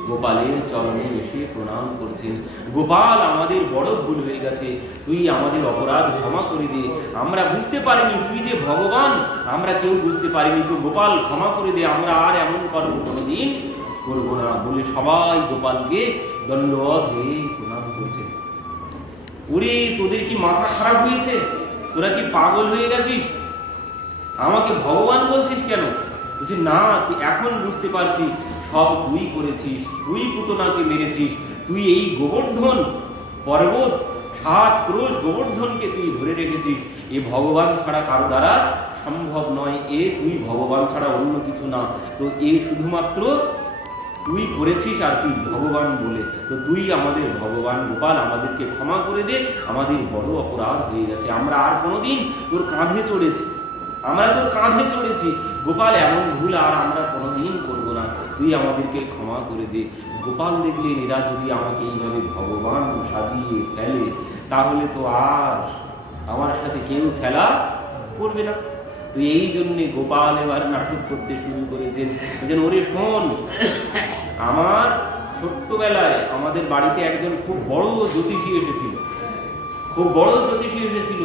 গোপালের চরণে এসে প্রণাম করছেন। গোপাল, আমাদের বড় ভুল হয়ে গেছে, তুই আমাদের অপরাধ ক্ষমা করে দে। আমরা বুঝতে পারিনি তুই যে ভগবান, আমরা কেউ বুঝতে পারিনি, তো গোপাল ক্ষমা করে দে, আমরা আর এমন কর্ম কোনোদিন করবো না বলে সবাই গোপালকে দণ্ডবত হয়ে প্রণাম করছে। ওরে তোদের কি মাথা খারাপ হয়েছে? তোরা কি পাগল হয়ে গেছিস? আমাকে ভগবান বলছিস কেন? বলছি না, তুই এখন বুঝতে পারছি সব তুই করেছিস, তুই পুতনাকে মেরেছিস, তুই এই গোবর্ধন পর্বত 7 ক্রোশ গোবর্ধনকে তুই ধরে রেখেছিস। এ ভগবান ছাড়া কারো দ্বারা সম্ভব নয়, এ তুই ভগবান ছাড়া অন্য কিছু না। তো এ শুধুমাত্র তুই করেছিস আর তুই ভগবান বলে, তো তুই আমাদের ভগবান। গোপাল, আমাদেরকে ক্ষমা করে দে, আমাদের বড় অপরাধ হয়ে গেছে, আমরা আর কোনোদিন তোর কাঁধে চড়েছি, আমরা তোর কাঁধে চড়েছি। গোপাল, এমন ভুল আর আমরা কোনোদিন করবো না, তুই আমাদেরকে ক্ষমা করে দে। গোপাল দেখলেন এরা যদি আমাকে এইভাবে ভগবান সাজিয়ে ফেলে, তাহলে তো আর আমার সাথে কেউ খেলা করবে না। তো এই জন্যে গোপাল এবার নাটক করতে শুরু করেছেন। যেন ওরে শোন, আমার ছোট্টবেলায় আমাদের বাড়িতে একজন খুব বড় জ্যোতিষী এসেছিল, খুব বড় জ্যোতিষী এসেছিল।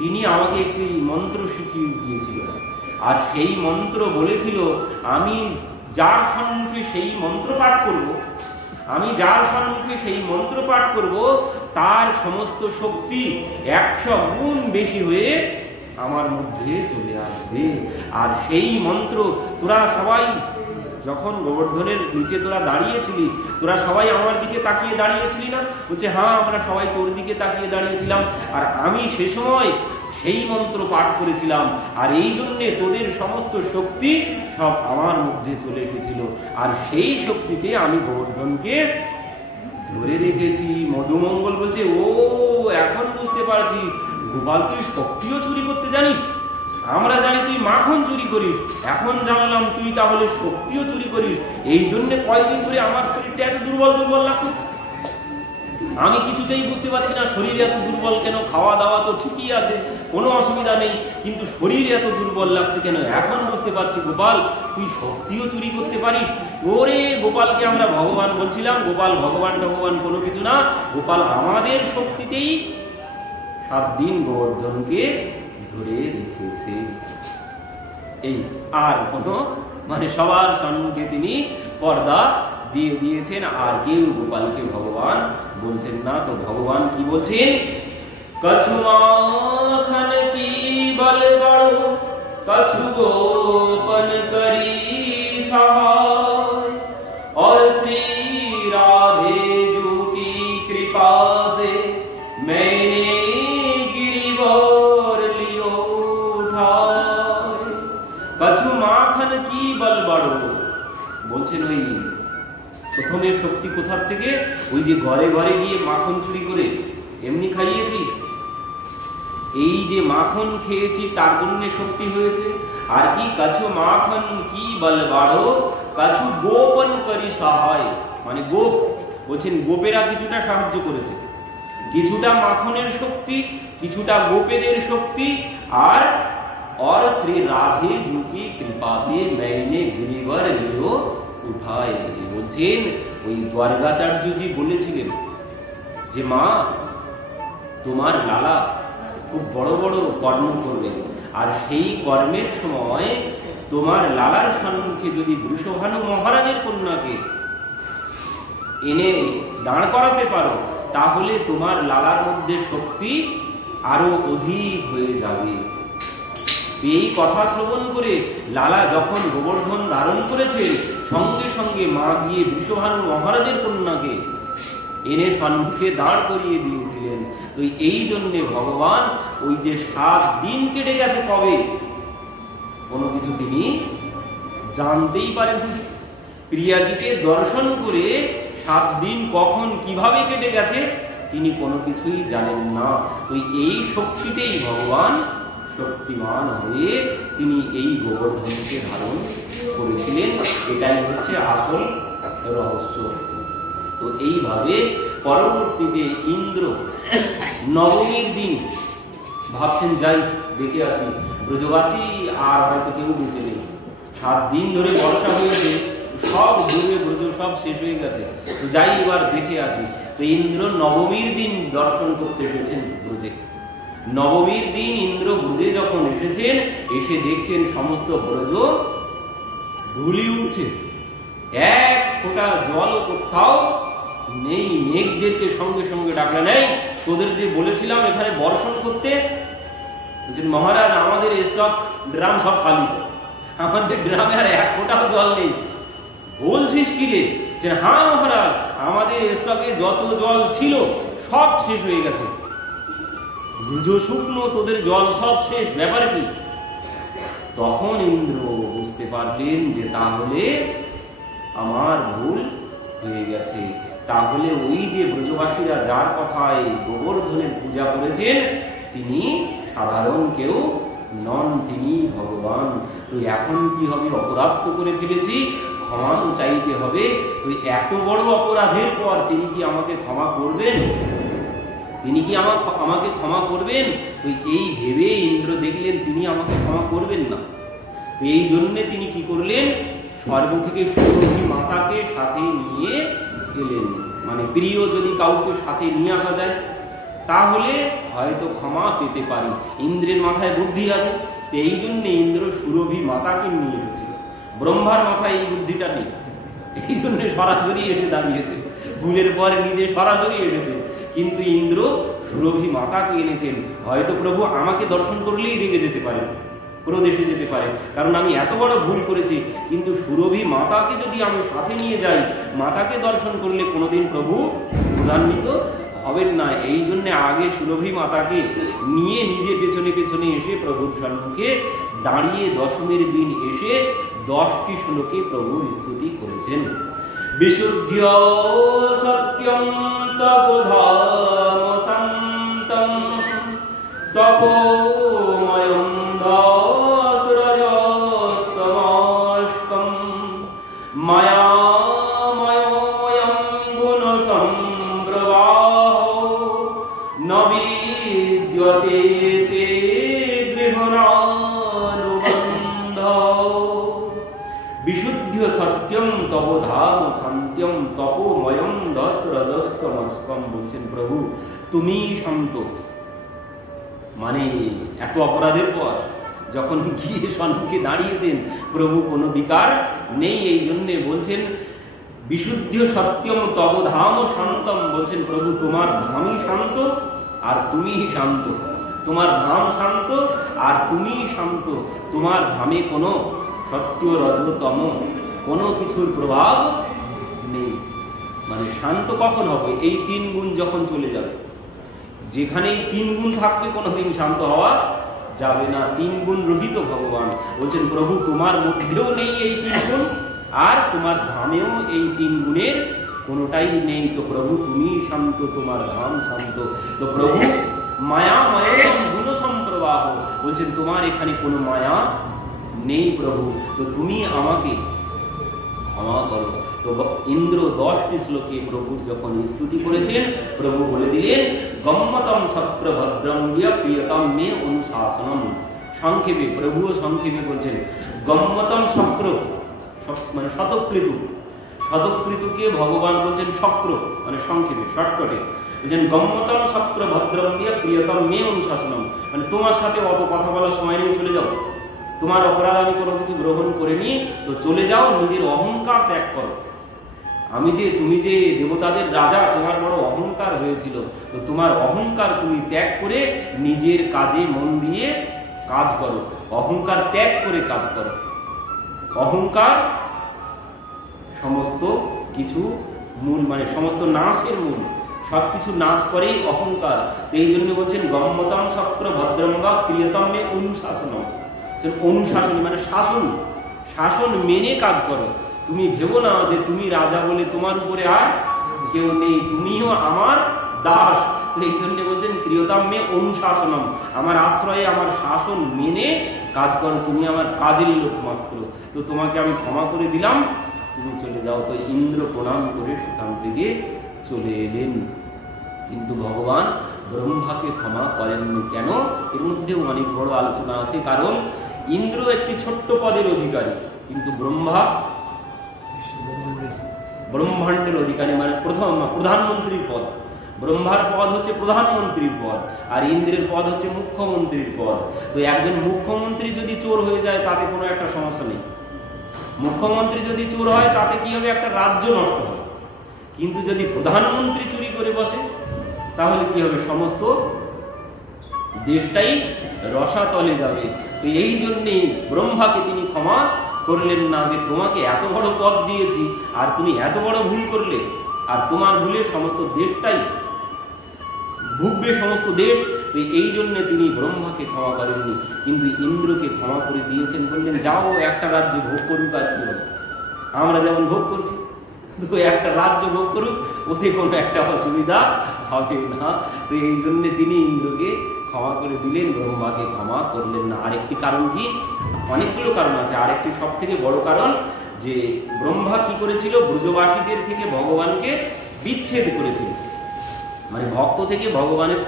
তিনি আমাকে একটি মন্ত্র শিখিয়ে দিয়েছিল। আর সেই মন্ত্র বলেছিল আমি যার সম্মুখে সেই মন্ত্র পাঠ করব, আমি যার সম্মুখে সেই মন্ত্র পাঠ করব তার সমস্ত শক্তি 100 গুণ বেশি হয়ে আমার মধ্যে চলে আসবে। আর সেই মন্ত্র তোরা সবাই যখন গোবর্ধনের নিচে তোরা দাঁড়িয়েছিলি, তোরা সবাই আমার দিকে তাকিয়ে দাঁড়িয়েছিলি না? বলছে হ্যাঁ, আমরা সবাই তোর দিকে তাকিয়ে দাঁড়িয়েছিলাম, আর আমি সে সময় সেই মন্ত্র পাঠ করেছিলাম, আর এই জন্যে তোদের সমস্ত শক্তি সব আমার মধ্যে চলে এসেছিল, আর সেই শক্তিতে আমি গোবর্ধনকে ধরে রেখেছি। মধুমঙ্গল বলছে ও এখন বুঝতে পারছি, গোপাল তুই শক্তিও চুরি করতে জানিস। আমরা জানি তুই মাখন চুরি করিস, এখন জানলাম তুই তাহলে শক্তিও চুরি করিস। এই জন্য কয়েকদিন ধরে আমার শরীরটা এত দুর্বল দুর্বল লাগছে, আমি কিছুতেই বুঝতে পারছি না শরীর এত দুর্বল কেন। খাওয়া দাওয়া তো ঠিকই আছে, কোনো অসুবিধা নেই, কিন্তু শরীর এত দুর্বল লাগছে কেন? এখন বুঝতে পারছি গোপাল তুই শক্তিও চুরি করতে পারিস। ওরে গোপালকে আমরা ভগবান বলছিলাম, গোপাল ভগবান ভগবান কোনো কিছু না, গোপাল আমাদের শক্তিতেই 7 দিন গোবর্ধনকে ধরে রেখেছে। এই আর কোনো সবার সম্মুখে তিনি পর্দা দিয়ে দিয়েছেন, আর কেউ গোপালকে ভগবান বলছেন না। তো ভগবান কি বলছেন? কছু মাখন কি বল বড়, কছু গোপন করি সহায়, और श्री राधे जू की कृपा से मैंने गिरिवर लियो उठाए। कछु माखन की बल बड़ो বলছেন ওই প্রথমে শক্তি কোথার থেকে? ওই যে ঘরে ঘরে গিয়ে মাখন চুরি করে এমনি খাইয়েছি, এই যে মাখন খেয়েছি তার জন্য শক্তি হয়েছে। আর কি কাছু মাখন কি বল বাড়ো, কাছু গোপন করি সহায়, মানে গোপ বলছেন গোপেরা কিছুটা সাহায্য করেছে, কিছুটা মাখনের শক্তি, কিছুটা গোপেদের শক্তি। আর और श्री राधे जी की कृपा से मैंने गिरिवर लियो उठाए। বলছেন ওই দ্বারকাচার্যজি বলেছিলেন যে মা তোমার লালা খুব বড় বড় কর্ম করবে, আর সেই কর্মের সময় তোমার লালার সম্মুখে যদি বৃষভানু মহারাজের কন্যাকে এনে দাঁড় করাতে পারো, তাহলে তোমার লালার মধ্যে শক্তি আরো অধিক হয়ে যাবে। এই কথা শ্রবণ করে লালা যখন গোবর্ধন ধারণ করেছে, সঙ্গে সঙ্গে মা গিয়ে বৃষভানু মহারাজের কন্যাকে এনে সম্মুখে দাঁড় করিয়ে দিয়েছিলেন। তো এই জন্যে ভগবান ওই যে 7 দিন কেটে গেছে কবে, কোনো কিছু তিনি জানতেই পারেন। প্রিয়াজিকে দর্শন করে 7 দিন কখন কিভাবে কেটে গেছে তিনি কোনো কিছুই জানেন না। তো এই শক্তিতেই ভগবান শক্তিমান হয়ে তিনি এই গোবর্ধনকে ধারণ করেছিলেন। এটাই হচ্ছে আসল রহস্য। তো এইভাবে পরবর্তীতে ইন্দ্র নবমীর দিন ভাবছেন যাই দেখে আসি, ব্রজবাসী আর হয়তো কেউ বেঁচে নেই, 7 দিন ধরে বর্ষা হয়েছে, সব ডুবে ব্রজ সব শেষ হয়ে গেছে, তো যাই এবার দেখে আসি। তো ইন্দ্র নবমীর দিন দর্শন করতে এসেছেন ব্রজে। নবমীর দিন ইন্দ্র ব্রজে যখন এসেছেন, এসে দেখছেন সমস্ত ব্রজ ধুলি উঠছে, এক ফোঁটা জল কোথাও নেই। মেঘদেরকে সঙ্গে সঙ্গে ডাকলেন, নেই তোদের যে বলেছিলাম এখানে বর্ষণ করতে, মহারাজ আমাদের স্টক ড্রাম সব খালি, আমাদের গ্রামে আর এক ফোঁটাও জল নেই। বলছিস কি রে? হ্যাঁ মহারাজ, আমাদের স্টকে যত জল ছিল সব শেষ হয়ে গেছে, ব্রজ শুকনো, তোদের জল সব শেষ, ব্যাপার কি? তখন ইন্দ্র বুঝতে পারলেন যে তাহলে আমার ভুল হয়ে গেছে। তাহলে ওই যে ব্রজবাসীরা যার কথায় গোবর্ধনের পূজা করেছেন তিনি সাধারণ কেউ নন, তিনি ভগবান। তো এখন কি হবে? অপরাধ তো করে ফেলেছি, ক্ষমা তো চাইতে হবে। তো এত বড় অপরাধের পর তিনি কি আমাকে ক্ষমা করবেন? তিনি কি আমাকে ক্ষমা করবেন? তো এই ভেবে ইন্দ্র দেখলেন তিনি আমাকে ক্ষমা করবেন না। তো এই জন্যে তিনি কি করলেন? স্বর্গ থেকে সুরভি মাতাকে সাথে নিয়ে এলেন। মানে প্রিয় যদি কাউকে সাথে নিয়ে আসা যায় তাহলে হয়তো ক্ষমা পেতে পারি। ইন্দ্রের মাথায় বুদ্ধি আছে, তো এই জন্য ইন্দ্র সুরভি মাতাকে নিয়ে এসেছিল। ব্রহ্মার মাথায় এই বুদ্ধিটা নেই, এই জন্য সরাসরি এসে দাঁড়িয়েছে, ভুলের পরে নিজে সরাসরি এসেছে। কিন্তু ইন্দ্র সুরভি মাতাকে এনেছেন। হয়তো প্রভু আমাকে দর্শন করলেই রেগে যেতে পারে, ক্রোধে যেতে পারে, কারণ আমি এত বড় ভুল করেছি। কিন্তু সুরভি মাতাকে যদি আমি সাথে নিয়ে যাই, মাতাকে দর্শন করলে কোনোদিন প্রভু ক্রোধান্বিত হবেন না। এই জন্য আগে সুরভি মাতাকে নিয়ে নিজে পেছনে পেছনে এসে প্রভুর সম্মুখে দাঁড়িয়ে দশমীর দিন এসে 10টি শ্লোকে প্রভুর স্তুতি করেছেন। বিশুদ্ধ সত্যম তপোধাম শান্তম তপোময়ম রজস্তমস্কম মায়াময়োऽয়ং গুণসম্প্রবাহো ন বিদ্যতে তে গৃহণানুবন্ধঃ। বিশুদ্ধ সত্যম তপোধাম শান্ত্যম তপোময়ম দস্তরজস্তমস্কম। বলছেন প্রভু তুমি শান্ত, মানে এত অপরাধের পর যখন গিয়ে সম্মুখে দাঁড়িয়েছেন প্রভু কোনো বিকার নেই। এই জন্যে বলছেন বিশুদ্ধ সত্যম তবধাম শান্তম। বলছেন প্রভু তোমার ধামই শান্ত আর তুমি শান্ত, তোমার ধাম শান্ত আর তুমি শান্ত। তোমার ধামে কোনো সত্য রজতম কোনো কিছুর প্রভাব নেই। মানে শান্ত কখন হবে? এই 3 গুণ যখন চলে যাবে। যেখানে এই 3 গুণ থাকবে কোনোদিন শান্ত হওয়া যাবে না। 3 গুণ রহিত ভগবান। বলছেন প্রভু তোমার মধ্যেও নেই এই 3 গুণ, আর তোমার ধামেও এই 3 গুণের কোনোটাই নেই। তো প্রভু তুমি শান্ত, তোমার ধাম শান্ত। তো প্রভু মায়াময় গুণ সম্প্রবাহ। বলছেন তোমার এখানে কোনো মায়া নেই প্রভু, তো তুমি আমাকে ক্ষমা করো। তো ইন্দ্র 10টি শ্লোকে প্রভুর যখন স্তুতি করেছেন, প্রভু বলে দিলেন গম্মতম শক্র ভদ্রম প্রিয়তম মে অনুশাসনম। সংক্ষেপে প্রভুও সংক্ষেপে বলছেন গম্মতম শক্র, মানে শতকৃতু। শতকৃতুকে ভগবান বলছেন শক্র, মানে সংক্ষেপে শর্টকটে বলছেন গম্মতম শক্র ভদ্রম প্রিয়তম মে অনুশাসনম। মানে তোমার সাথে অত কথা বলার সময় নেই, চলে যাও। তোমার অপরাধ আমি কোনো কিছু গ্রহণ করিনি, তো চলে যাও, নিজের অহংকার ত্যাগ করো। তুমি যে দেবতাদের রাজা, তোমার বড় অহংকার হয়েছিল, তো তোমার অহংকার তুমি ত্যাগ করে নিজের কাজে মন দিয়ে কাজ করো। অহংকার ত্যাগ করে কাজ করো। অহংকার সমস্ত কিছু মূল, মানে সমস্ত নাশের মূল। সবকিছু নাশ করেই অহংকার। এই জন্য বলছেন গম্মতম শক্র ভদ্রমগা প্রিয়তম মে অনুশাসনম। অনুশাসন মানে শাসন, শাসন মেনে কাজ করো। তুমি ভেবো না যে তুমি রাজা বলে তোমার উপরে আর কেউ নেই, তুমিও আমার দাস। তো এই জন্য বলছেন প্রিয়তম মে অনুশাসনম, আমার আশ্রয়ে আমার শাসন মেনে কাজ করো। তুমি আমার কাজের লোক মাত্র, তো তোমাকে আমি ক্ষমা করে দিলাম, তুমি চলে যাও। তো ইন্দ্র প্রণাম করে সেখান থেকে চলে এলেন। কিন্তু ভগবান ব্রহ্মাকে ক্ষমা করেননি। কেন? এর মধ্যেও অনেক বড় আলোচনা আছে। কারণ ইন্দ্র একটি ছোট্ট পদের অধিকারী, কিন্তু ব্রহ্মা ব্রহ্মাণ্ডের অধিকারী, মানে প্রধানমন্ত্রীর পদ। ব্রহ্মার পদ হচ্ছে প্রধানমন্ত্রীর পদ, আর ইন্দ্রের পদ হচ্ছে মুখ্যমন্ত্রীর পদ। তো একজন মুখ্যমন্ত্রী যদি চোর হয়ে যায় তাতে কোনো একটা সমস্যা নেই। মুখ্যমন্ত্রী যদি চোর হয় তাতে কি হবে? একটা রাজ্য নষ্ট হবে। কিন্তু যদি প্রধানমন্ত্রী চুরি করে বসে তাহলে কি হবে? সমস্ত দেশটাই রসাতলে যাবে। তো এই জন্যে ব্রহ্মাকে তিনি ক্ষমা করলেন না, যে তোমাকে এত বড় পদ দিয়েছি আর তুমি এত বড় ভুল করলে, আর তোমার ভুলে সমস্ত দেশটাই ভুগবে, সমস্ত দেশ। তো এই জন্য তিনি ব্রহ্মাকে ক্ষমা করেননি, কিন্তু ইন্দ্রকে ক্ষমা করে দিয়েছেন। বললেন যাও, একটা রাজ্য ভোগ করুক, আর কি হবে? আমরা যেমন ভোগ করছি, তো একটা রাজ্য ভোগ করুক, ওতে কোনো একটা অসুবিধা হবে না। তো এই জন্য তিনি ইন্দ্রকে ক্ষমা করে দিলেন, ব্রহ্মাকে ক্ষমা করলেন না। আরেকটি কারণ কি? অনেকগুলো কারণ আছে। আরেকটি সব থেকে বড় কারণ যে ব্রহ্মা কি করেছিল? ব্রজবাসীদের থেকে ভগবানকে বিচ্ছেদ করেছিল, মানে ভক্ত থেকে ভগবানের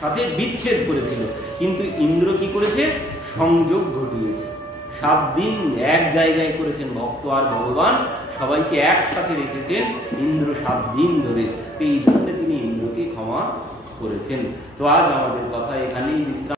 সাথে বিচ্ছেদ করেছিল। কিন্তু ইন্দ্র কি করেছে? সংযোগ ঘটিয়েছে। 7 দিন এক জায়গায় করেছেন ভক্ত আর ভগবান, সবাইকে একসাথে রেখেছেন ইন্দ্র 7 দিন ধরে। তো এই জন্য তিনি ইন্দ্রকে ক্ষমা করেছেন। তো আজ আমাদের কথা এখানেই বিশ্রাম।